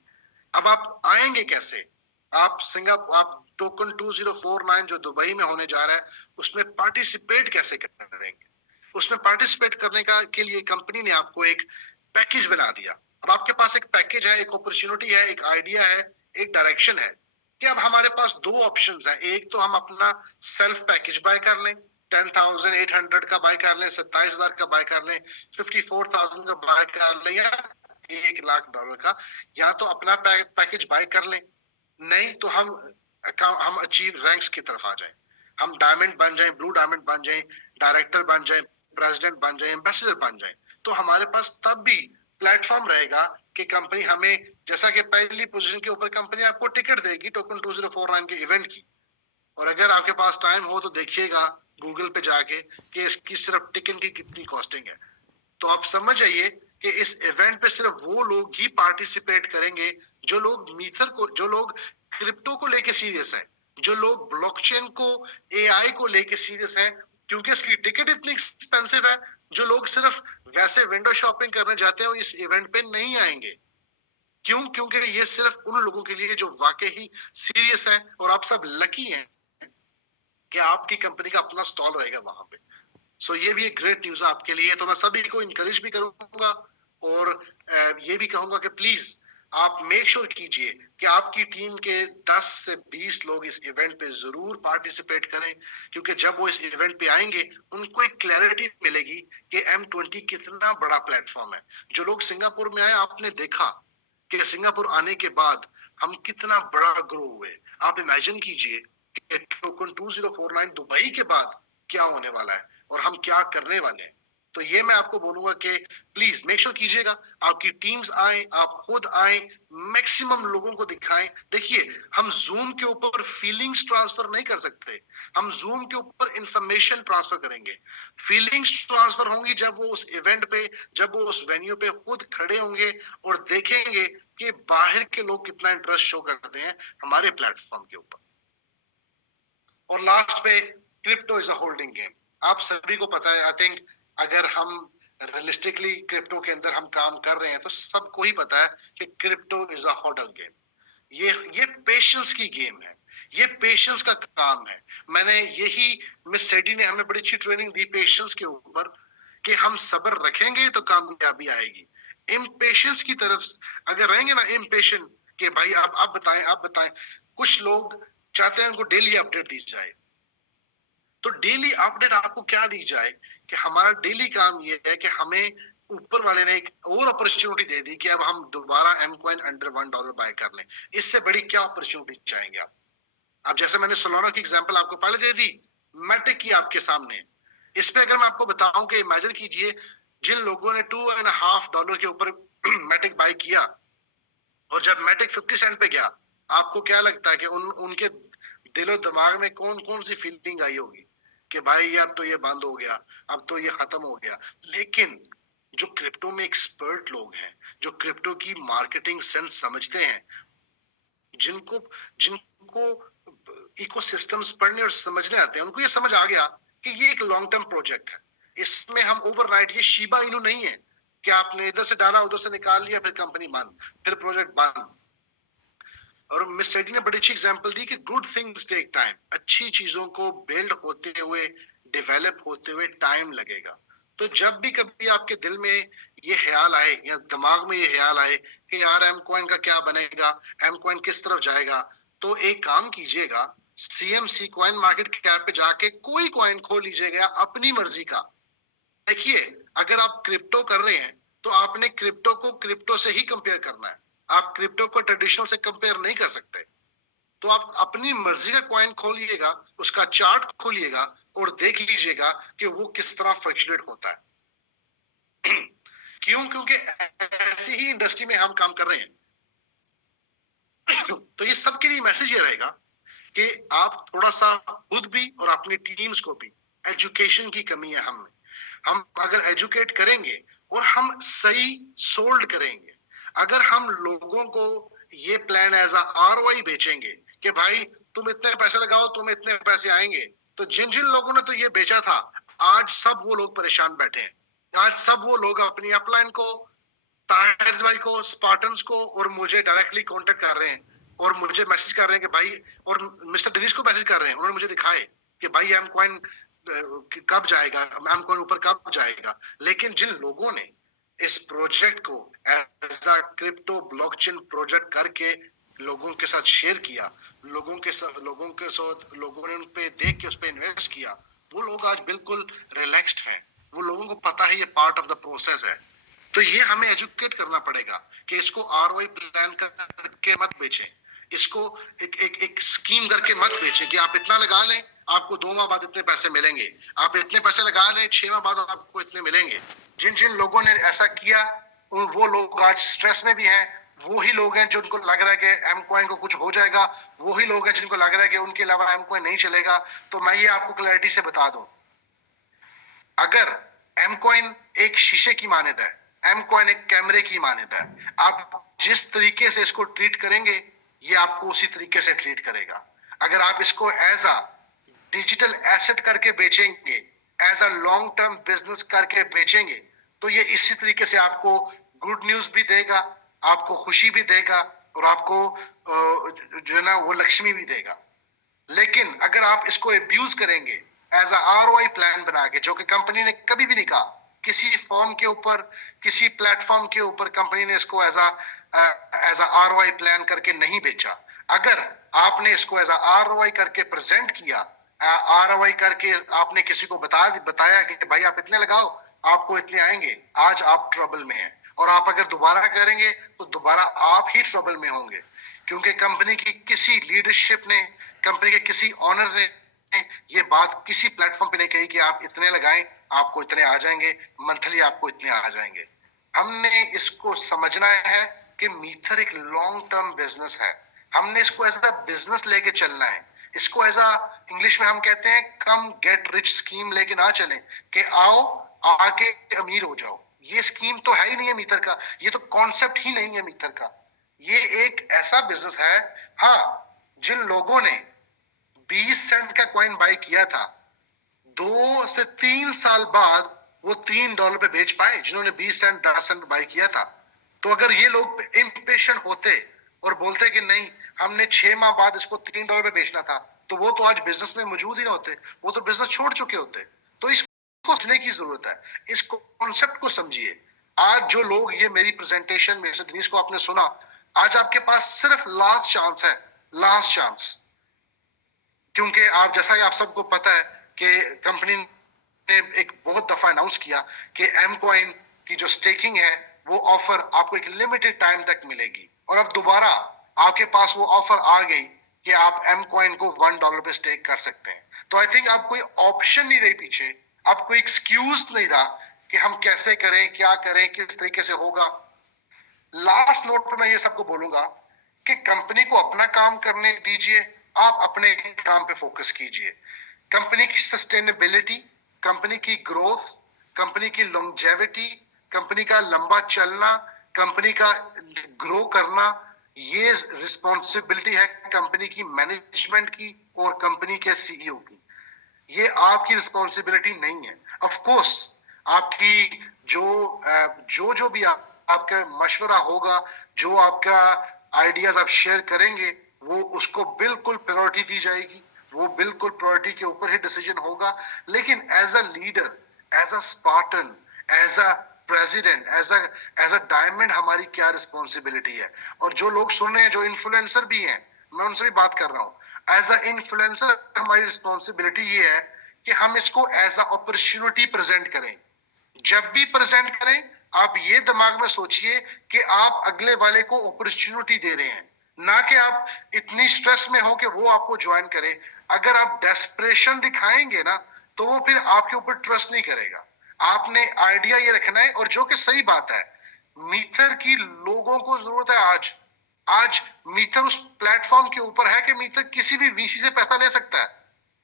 अब आप आएंगे कैसे? आप सिंगापुर, आप टोकन 2049 जो दुबई में होने जा रहा है उसमें पार्टिसिपेट कैसे करेंगे? उसमें पार्टिसिपेट करने का के लिए कंपनी ने आपको एक पैकेज बना दिया। अब आपके पास एक पैकेज है, एक अपॉर्चुनिटी है, एक आइडिया है, एक डायरेक्शन है कि अब हमारे पास दो ऑप्शंस हैं। एक तो हम अपना सेल्फ पैकेज बाय कर लें, 10,800 का बाय कर लें, 27,000 का बाय कर लें, 54,000 का बाय कर लें, या $1,00,000 का, या तो अपना पैकेज बाय कर लें। नहीं तो हम अचीव रैंक्स की तरफ आ जाएं, हम डायमंड बन जाएं, ब्लू डायमंड बन जाएं, डायरेक्टर बन जाएं, प्रेसिडेंट बन जाएं, एम्बेसडर बन जाएं, तो हमारे पास तब भी प्लेटफॉर्म रहेगा कि कंपनी हमें, जैसा कि पहली पोजीशन के ऊपर कंपनी आपको टिकट देगी टोकन 2049 के इवेंट की। और अगर आपके पास टाइम हो तो देखिएगा गूगल पे जाके कि इसकी सिर्फ टिकट की कितनी कॉस्टिंग है। तो आप समझ जाइए कि इस इवेंट पे सिर्फ वो लोग ही पार्टिसिपेट करेंगे जो लोग मीथर को, जो लोग क्रिप्टो को लेके सीरियस हैं, जो लोग ब्लॉकचेन को, एआई को लेके सीरियस हैं, क्योंकि इसकी टिकट इतनी एक्सपेंसिव है। जो लोग सिर्फ वैसे विंडो शॉपिंग करने जाते हैं वो इस इवेंट पे नहीं आएंगे। क्यों? क्योंकि ये सिर्फ उन लोगों के लिए जो वाकई ही सीरियस है, और आप सब लकी हैं कि आपकी कंपनी का अपना स्टॉल रहेगा वहां पे। सो ये भी एक ग्रेट न्यूज है आपके लिए। तो मैं सभी को इनकरेज भी करूंगा और ये भी कहूंगा कि प्लीज आप मेक श्योर कीजिए कि आपकी टीम के 10 से 20 लोग इस इवेंट पे जरूर पार्टिसिपेट करें, क्योंकि जब वो इस इवेंट पे आएंगे उनको एक क्लैरिटी मिलेगी कि M20 कितना बड़ा प्लेटफॉर्म है। जो लोग सिंगापुर में आए, आपने देखा कि सिंगापुर आने के बाद हम कितना बड़ा ग्रो हुए। आप इमेजिन कीजिए कि टोकन 2049 दुबई के बाद क्या होने वाला है और हम क्या करने वाले हैं। तो ये मैं आपको बोलूंगा कि प्लीज मेक श्योर कीजिएगा आपकी टीम्स आए, आप खुद आए, मैक्सिमम लोगों को दिखाएं। देखिए, हम जूम के ऊपर फीलिंग्स ट्रांसफर नहीं कर सकते, हम जूम के ऊपर इंफॉर्मेशन ट्रांसफर करेंगे। फीलिंग्स ट्रांसफर होंगी जब वो उस इवेंट पे, जब वो उस वेन्यू पे खुद खड़े होंगे और देखेंगे कि बाहर के लोग कितना इंटरेस्ट शो करते हैं हमारे प्लेटफॉर्म के ऊपर। और लास्ट पे, crypto is a holding game. आप सभी को पता है, आई थिंक अगर हम रियलिस्टिकली क्रिप्टो के अंदर हम काम कर रहे हैं तो सबको ही पता है कि crypto is a holding game. ये पेशेंस की गेम है, ये पेशेंस का काम है। मैंने यही, मिस सेडी ने हमें बड़ी अच्छी ट्रेनिंग दी पेशेंस के ऊपर कि हम सब्र रखेंगे तो कामयाबी आएगी। इम्पेशेंस की तरफ अगर रहेंगे ना, इम्पेशेंट कि भाई आप बताएं, आप बताएं। कुछ लोग चाहते हैं उनको डेली अपडेट दी जाए, तो डेली अपडेट आपको क्या दी जाए कि हमारा डेली काम ये है कि हमें ऊपर वाले ने एक और अपॉर्चुनिटी दे दी कि अब हम दोबारा एम कॉइन अंडर $1 बाय कर लें। इससे बड़ी क्या अपॉर्चुनिटी चाहेंगे आप? अब जैसे मैंने सोलाना की एग्जांपल आपको पहले दे दी, मैटिक की आपके सामने। इस पे अगर मैं आपको बताऊं कि इमेजिन कीजिए जिन लोगों ने $2.5 के ऊपर मैटिक बाय किया और जब मैटिक 50 सेंट पे गया, आपको क्या लगता है कि उनके दिलो दिमाग में कौन कौन सी फीलिंग आई होगी कि भाई अब तो ये बंद हो गया, अब तो ये खत्म हो गया। लेकिन जो क्रिप्टो में एक्सपर्ट लोग हैं, जो क्रिप्टो की मार्केटिंग सेंस समझते हैं, जिनको जिनको इकोसिस्टम्स पढ़ने और समझने आते हैं, उनको ये समझ आ गया कि ये एक लॉन्ग टर्म प्रोजेक्ट है। इसमें हम ओवरनाइट, ये शीबा इनू नहीं है कि आपने इधर से डाला उधर से निकाल लिया फिर कंपनी बंद, फिर प्रोजेक्ट बंद। और मिस सेडी ने बड़ी अच्छी एग्जांपल दी कि गुड थिंग्स टेक टाइम। अच्छी चीजों को बिल्ड होते हुए, डेवलप होते हुए टाइम लगेगा। तो जब भी कभी आपके दिल में ये ख्याल आए या दिमाग में ये ख्याल आए कि यार एम कॉइन का क्या बनेगा, एम कॉइन किस तरफ जाएगा, तो एक काम कीजिएगा, CMC कॉइन मार्केट कैप पे जाके कोई कॉइन खोल लीजिएगा अपनी मर्जी का। देखिए, अगर आप क्रिप्टो कर रहे हैं तो आपने क्रिप्टो को क्रिप्टो से ही कंपेयर करना है, आप क्रिप्टो को ट्रेडिशनल से कंपेयर नहीं कर सकते। तो आप अपनी मर्जी का कॉइन खोलिएगा, उसका चार्ट खोलिएगा और देख लीजिएगा कि वो किस तरह फ्लक्चुएट होता है। क्यों? क्योंकि ऐसी ही इंडस्ट्री में हम काम कर रहे हैं। तो ये सबके लिए मैसेज ये रहेगा कि आप थोड़ा सा खुद भी और अपनी टीम्स को भी, एजुकेशन की कमी है हम अगर एजुकेट करेंगे और हम सही सोल्ड करेंगे, अगर हम लोगों को ये प्लान एज अ ROI बेचेंगे कि भाई तुम इतने पैसे लगाओ तुम इतने पैसे आएंगे, तो जिन जिन लोगों ने तो ये बेचा था, आज सब वो लोग परेशान बैठे हैं। आज सब वो लोग अपनी अपलाइन को, ताहिर भाई को, स्पार्टन्स को और मुझे डायरेक्टली कांटेक्ट कर रहे हैं और मुझे मैसेज कर रहे हैं कि भाई, और मिस्टर डेनिस को मैसेज कर रहे हैं, उन्होंने मुझे दिखाए कि भाई एम कॉइन कब जाएगा, एम कॉइन ऊपर कब जाएगा। लेकिन जिन लोगों ने इस प्रोजेक्ट को as a crypto blockchain project करके लोगों के साथ शेयर किया, लोगों के साथ लोगों ने उन पे देख के उस पे इन्वेस्ट किया, वो लोग आज बिल्कुल रिलैक्स्ड हैं। वो लोगों को पता है ये पार्ट ऑफ द प्रोसेस है। तो ये हमें एजुकेट करना पड़ेगा कि इसको आरओआई प्लान करके मत बेचें, इसको एक स्कीम करके मत बेचें कि आप इतना लगा लें, आपको 2 माह बाद इतने पैसे मिलेंगे, आप इतने पैसे लगा लें, 6 माह बाद आपको इतने मिलेंगे। जिन जिन लोगों ने ऐसा किया वो लोग आज स्ट्रेस में भी हैं। वो ही लोग हैं जिनको लग रहा है कि एम कॉइन को कुछ हो जाएगा, वो ही लोग हैं जिनको लग रहा है कि उनके अलावा एम कॉइन नहीं चलेगा। तो मैं ये आपको क्लैरिटी से बता दूं, अगर एम कॉइन एक शीशे की मानद है, एम कॉइन एक कैमरे की मानद है, आप जिस तरीके से इसको ट्रीट करेंगे ये आपको उसी तरीके से ट्रीट करेगा। अगर आप इसको एज अ डिजिटल एसेट करके बेचेंगे, as a long term business करके बेचेंगे, तो ये इसी तरीके से आपको गुड न्यूज भी देगा, आपको खुशी भी देगा, और आपको जो है ना वो लक्ष्मी भी देगा। लेकिन अगर आप इसको एब्यूज करेंगे एज अ आरओआई प्लान बना के, जो कि कंपनी ने कभी भी नहीं कहा, किसी फॉर्म के ऊपर, किसी प्लेटफॉर्म के ऊपर कंपनी ने इसको एज अ आरओआई प्लान करके नहीं बेचा। अगर आपने इसको एज अ आरओआई करके प्रेजेंट किया, आरओआई करके आपने किसी को बताया कि भाई आप इतने लगाओ, आपको इतने आएंगे, आज आप ट्रबल में हैं। और आप अगर दोबारा करेंगे तो दोबारा आप ही ट्रबल में होंगे, क्योंकि कंपनी की किसी लीडरशिप ने, कंपनी के किसी ऑनर ने ये बात किसी प्लेटफॉर्म पे नहीं कही कि आप इतने लगाएं, आपको इतने आ जाएंगे, मंथली आपको इतने आ जाएंगे। हमने इसको समझना है कि मीथर एक लॉन्ग टर्म बिजनेस है। हमने इसको एज अ बिजनेस लेके चलना है। इसको एज अ इंग्लिश में हम कहते हैं कम गेट रिच स्कीम लेके ना चलें कि आओ आके अमीर हो जाओ। ये स्कीम तो है ही नहीं है मीथर का, ये तो कॉन्सेप्ट ही नहीं है मीथर का। ये एक ऐसा बिजनेस है, हाँ, जिन लोगों ने 20 सेंट का कॉइन बाय किया था, 2 से 3 साल बाद वो $3 पे बेच पाए, जिन्होंने 20 सेंट 10 सेंट बाय किया था। तो अगर ये लोग इम्पेशेंट होते और बोलते कि नहीं हमने 6 माह बाद इसको $3 पे बेचना था, तो वो तो आज बिजनेस में मौजूद ही ना होते, वो तो बिजनेस छोड़ चुके होते। तो इसको समझने की जरूरत है, इस कॉन्सेप्ट को समझिए। आज जो लोग ये मेरी प्रेजेंटेशन में डेनिस को आपने सुना, आज आपके पास सिर्फ लास्ट चांस है, लास्ट चांस। क्योंकि आप जैसा ही आप सबको पता है कि कंपनी ने एक बहुत दफा अनाउंस किया कि एम कॉइन की जो स्टेकिंग है वो ऑफर आपको एक लिमिटेड टाइम तक मिलेगी, और अब दोबारा आपके पास वो ऑफर आ गई कि आप एम कॉइन को $1 पे स्टेक कर सकते हैं। तो आई थिंक अब कोई ऑप्शन नहीं रही पीछे, अब कोई एक्सक्यूज नहीं रहा कि हम कैसे करें, क्या करें, किस तरीके से होगा। लास्ट नोट पे मैं ये सबको बोलूंगा कि कंपनी को अपना काम करने दीजिए, आप अपने काम पे फोकस कीजिए। कंपनी की सस्टेनेबिलिटी, कंपनी की ग्रोथ, कंपनी की लॉन्जेविटी, कंपनी का लंबा चलना, कंपनी का ग्रो करना, ये रिस्पॉन्सिबिलिटी है कंपनी की मैनेजमेंट की और कंपनी के सीईओ की। ये आपकी रिस्पॉन्सिबिलिटी नहीं है। ऑफ कोर्स आपकी जो भी आपका मशवरा होगा, जो आपका आइडियाज आप शेयर करेंगे, वो उसको बिल्कुल प्रायोरिटी दी जाएगी, वो बिल्कुल प्रायोरिटी के ऊपर ही डिसीजन होगा। लेकिन as a leader, as a Spartan, as a president, as a diamond हमारी क्या रिस्पॉन्सिबिलिटी है। और जो लोग सुन रहे हैं, जो इन्फ्लुएंसर भी हैं, मैं उनसे भी बात कर रहा हूँ। एज अ इन्फ्लुएंसर हमारी रिस्पॉन्सिबिलिटी ये है कि हम इसको एज अ अपॉर्चुनिटी प्रेजेंट करें। जब भी प्रेजेंट करें, आप ये दिमाग में सोचिए कि आप अगले वाले को अपॉर्चुनिटी दे रहे हैं, ना कि आप इतनी स्ट्रेस में हो कि वो आपको ज्वाइन करे। अगर आप डेस्परेशन दिखाएंगे ना, तो वो फिर आपके ऊपर ट्रस्ट नहीं करेगा। आपने आइडिया ये रखना है, और जो कि सही बात है, मीथर की लोगों को जरूरत है। आज मीथर उस प्लेटफॉर्म के ऊपर है कि मीथर किसी भी वीसी से पैसा ले सकता है।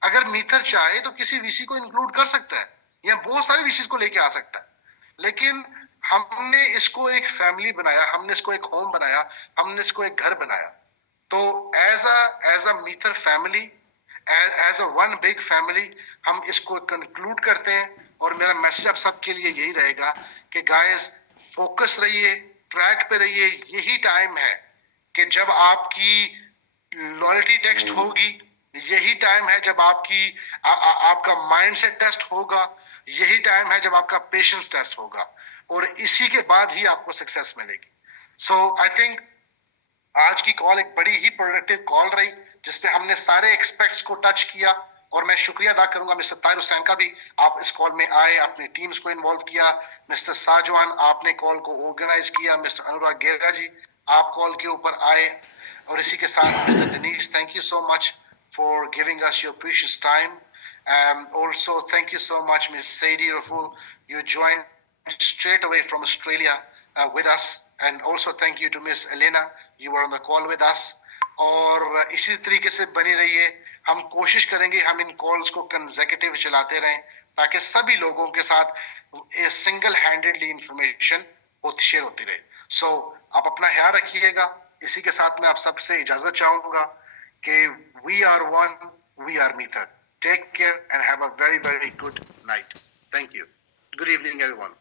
अगर मीथर चाहे तो किसी वीसी को इंक्लूड कर सकता है, या बहुत सारे वीसीज को लेके आ सकता है। लेकिन हमने इसको एक फैमिली बनाया, हमने इसको एक होम बनाया, हमने इसको एक घर बनाया। तो एज अ मीथर family, as a one big family, हम इसको कंक्लूड करते हैं। और मेरा मैसेज आप सबके लिए यही रहेगा कि गाइस, फोकस रहिए, ट्रैक पे रहिए। यही टाइम है कि जब आपकी लॉयल्टी टेस्ट होगी, यही टाइम है जब आपका माइंडसेट टेस्ट होगा, यही टाइम है जब आपका पेशेंस टेस्ट होगा, और इसी के बाद ही आपको सक्सेस मिलेगी. सो आई थिंक आज की कॉल एक बड़ी ही प्रोडक्टिव कॉल रही, जिसपे हमने सारे एक्सपेक्ट्स को टच किया, और मैं शुक्रिया अदा करूंगा मिस्टर ताहिर हुसैन का भी, आप इस कॉल में आए, अपनी टीम्स को इन्वॉल्व किया. मिस्टर साजवान, आपने कॉल को ऑर्गेनाइज किया. मिस्टर अनुराग गेरा जी, आप कॉल के ऊपर आए. और इसी के साथ मिस्टर Denis, thank you so much for giving us your precious time. Also thank you so much Miss Sadie Raful, you joined straight away from Australia with us, and also thank you to Miss Elena, you were on the call with us. और इसी तरीके से बनी रहिए, हम कोशिश करेंगे हम इन कॉल्स को कंसेक्यूटिव चलाते रहें, ताकि सभी लोगों के साथ सिंगल हैंडेडली इंफॉर्मेशन शेयर होती रहे. सो आप अपना ख्याल रखिएगा. इसी के साथ मैं आप सबसे इजाजत चाहूंगा कि we are one, we are मीथर. Take care and have a very, very good night. Thank you. Good evening, everyone.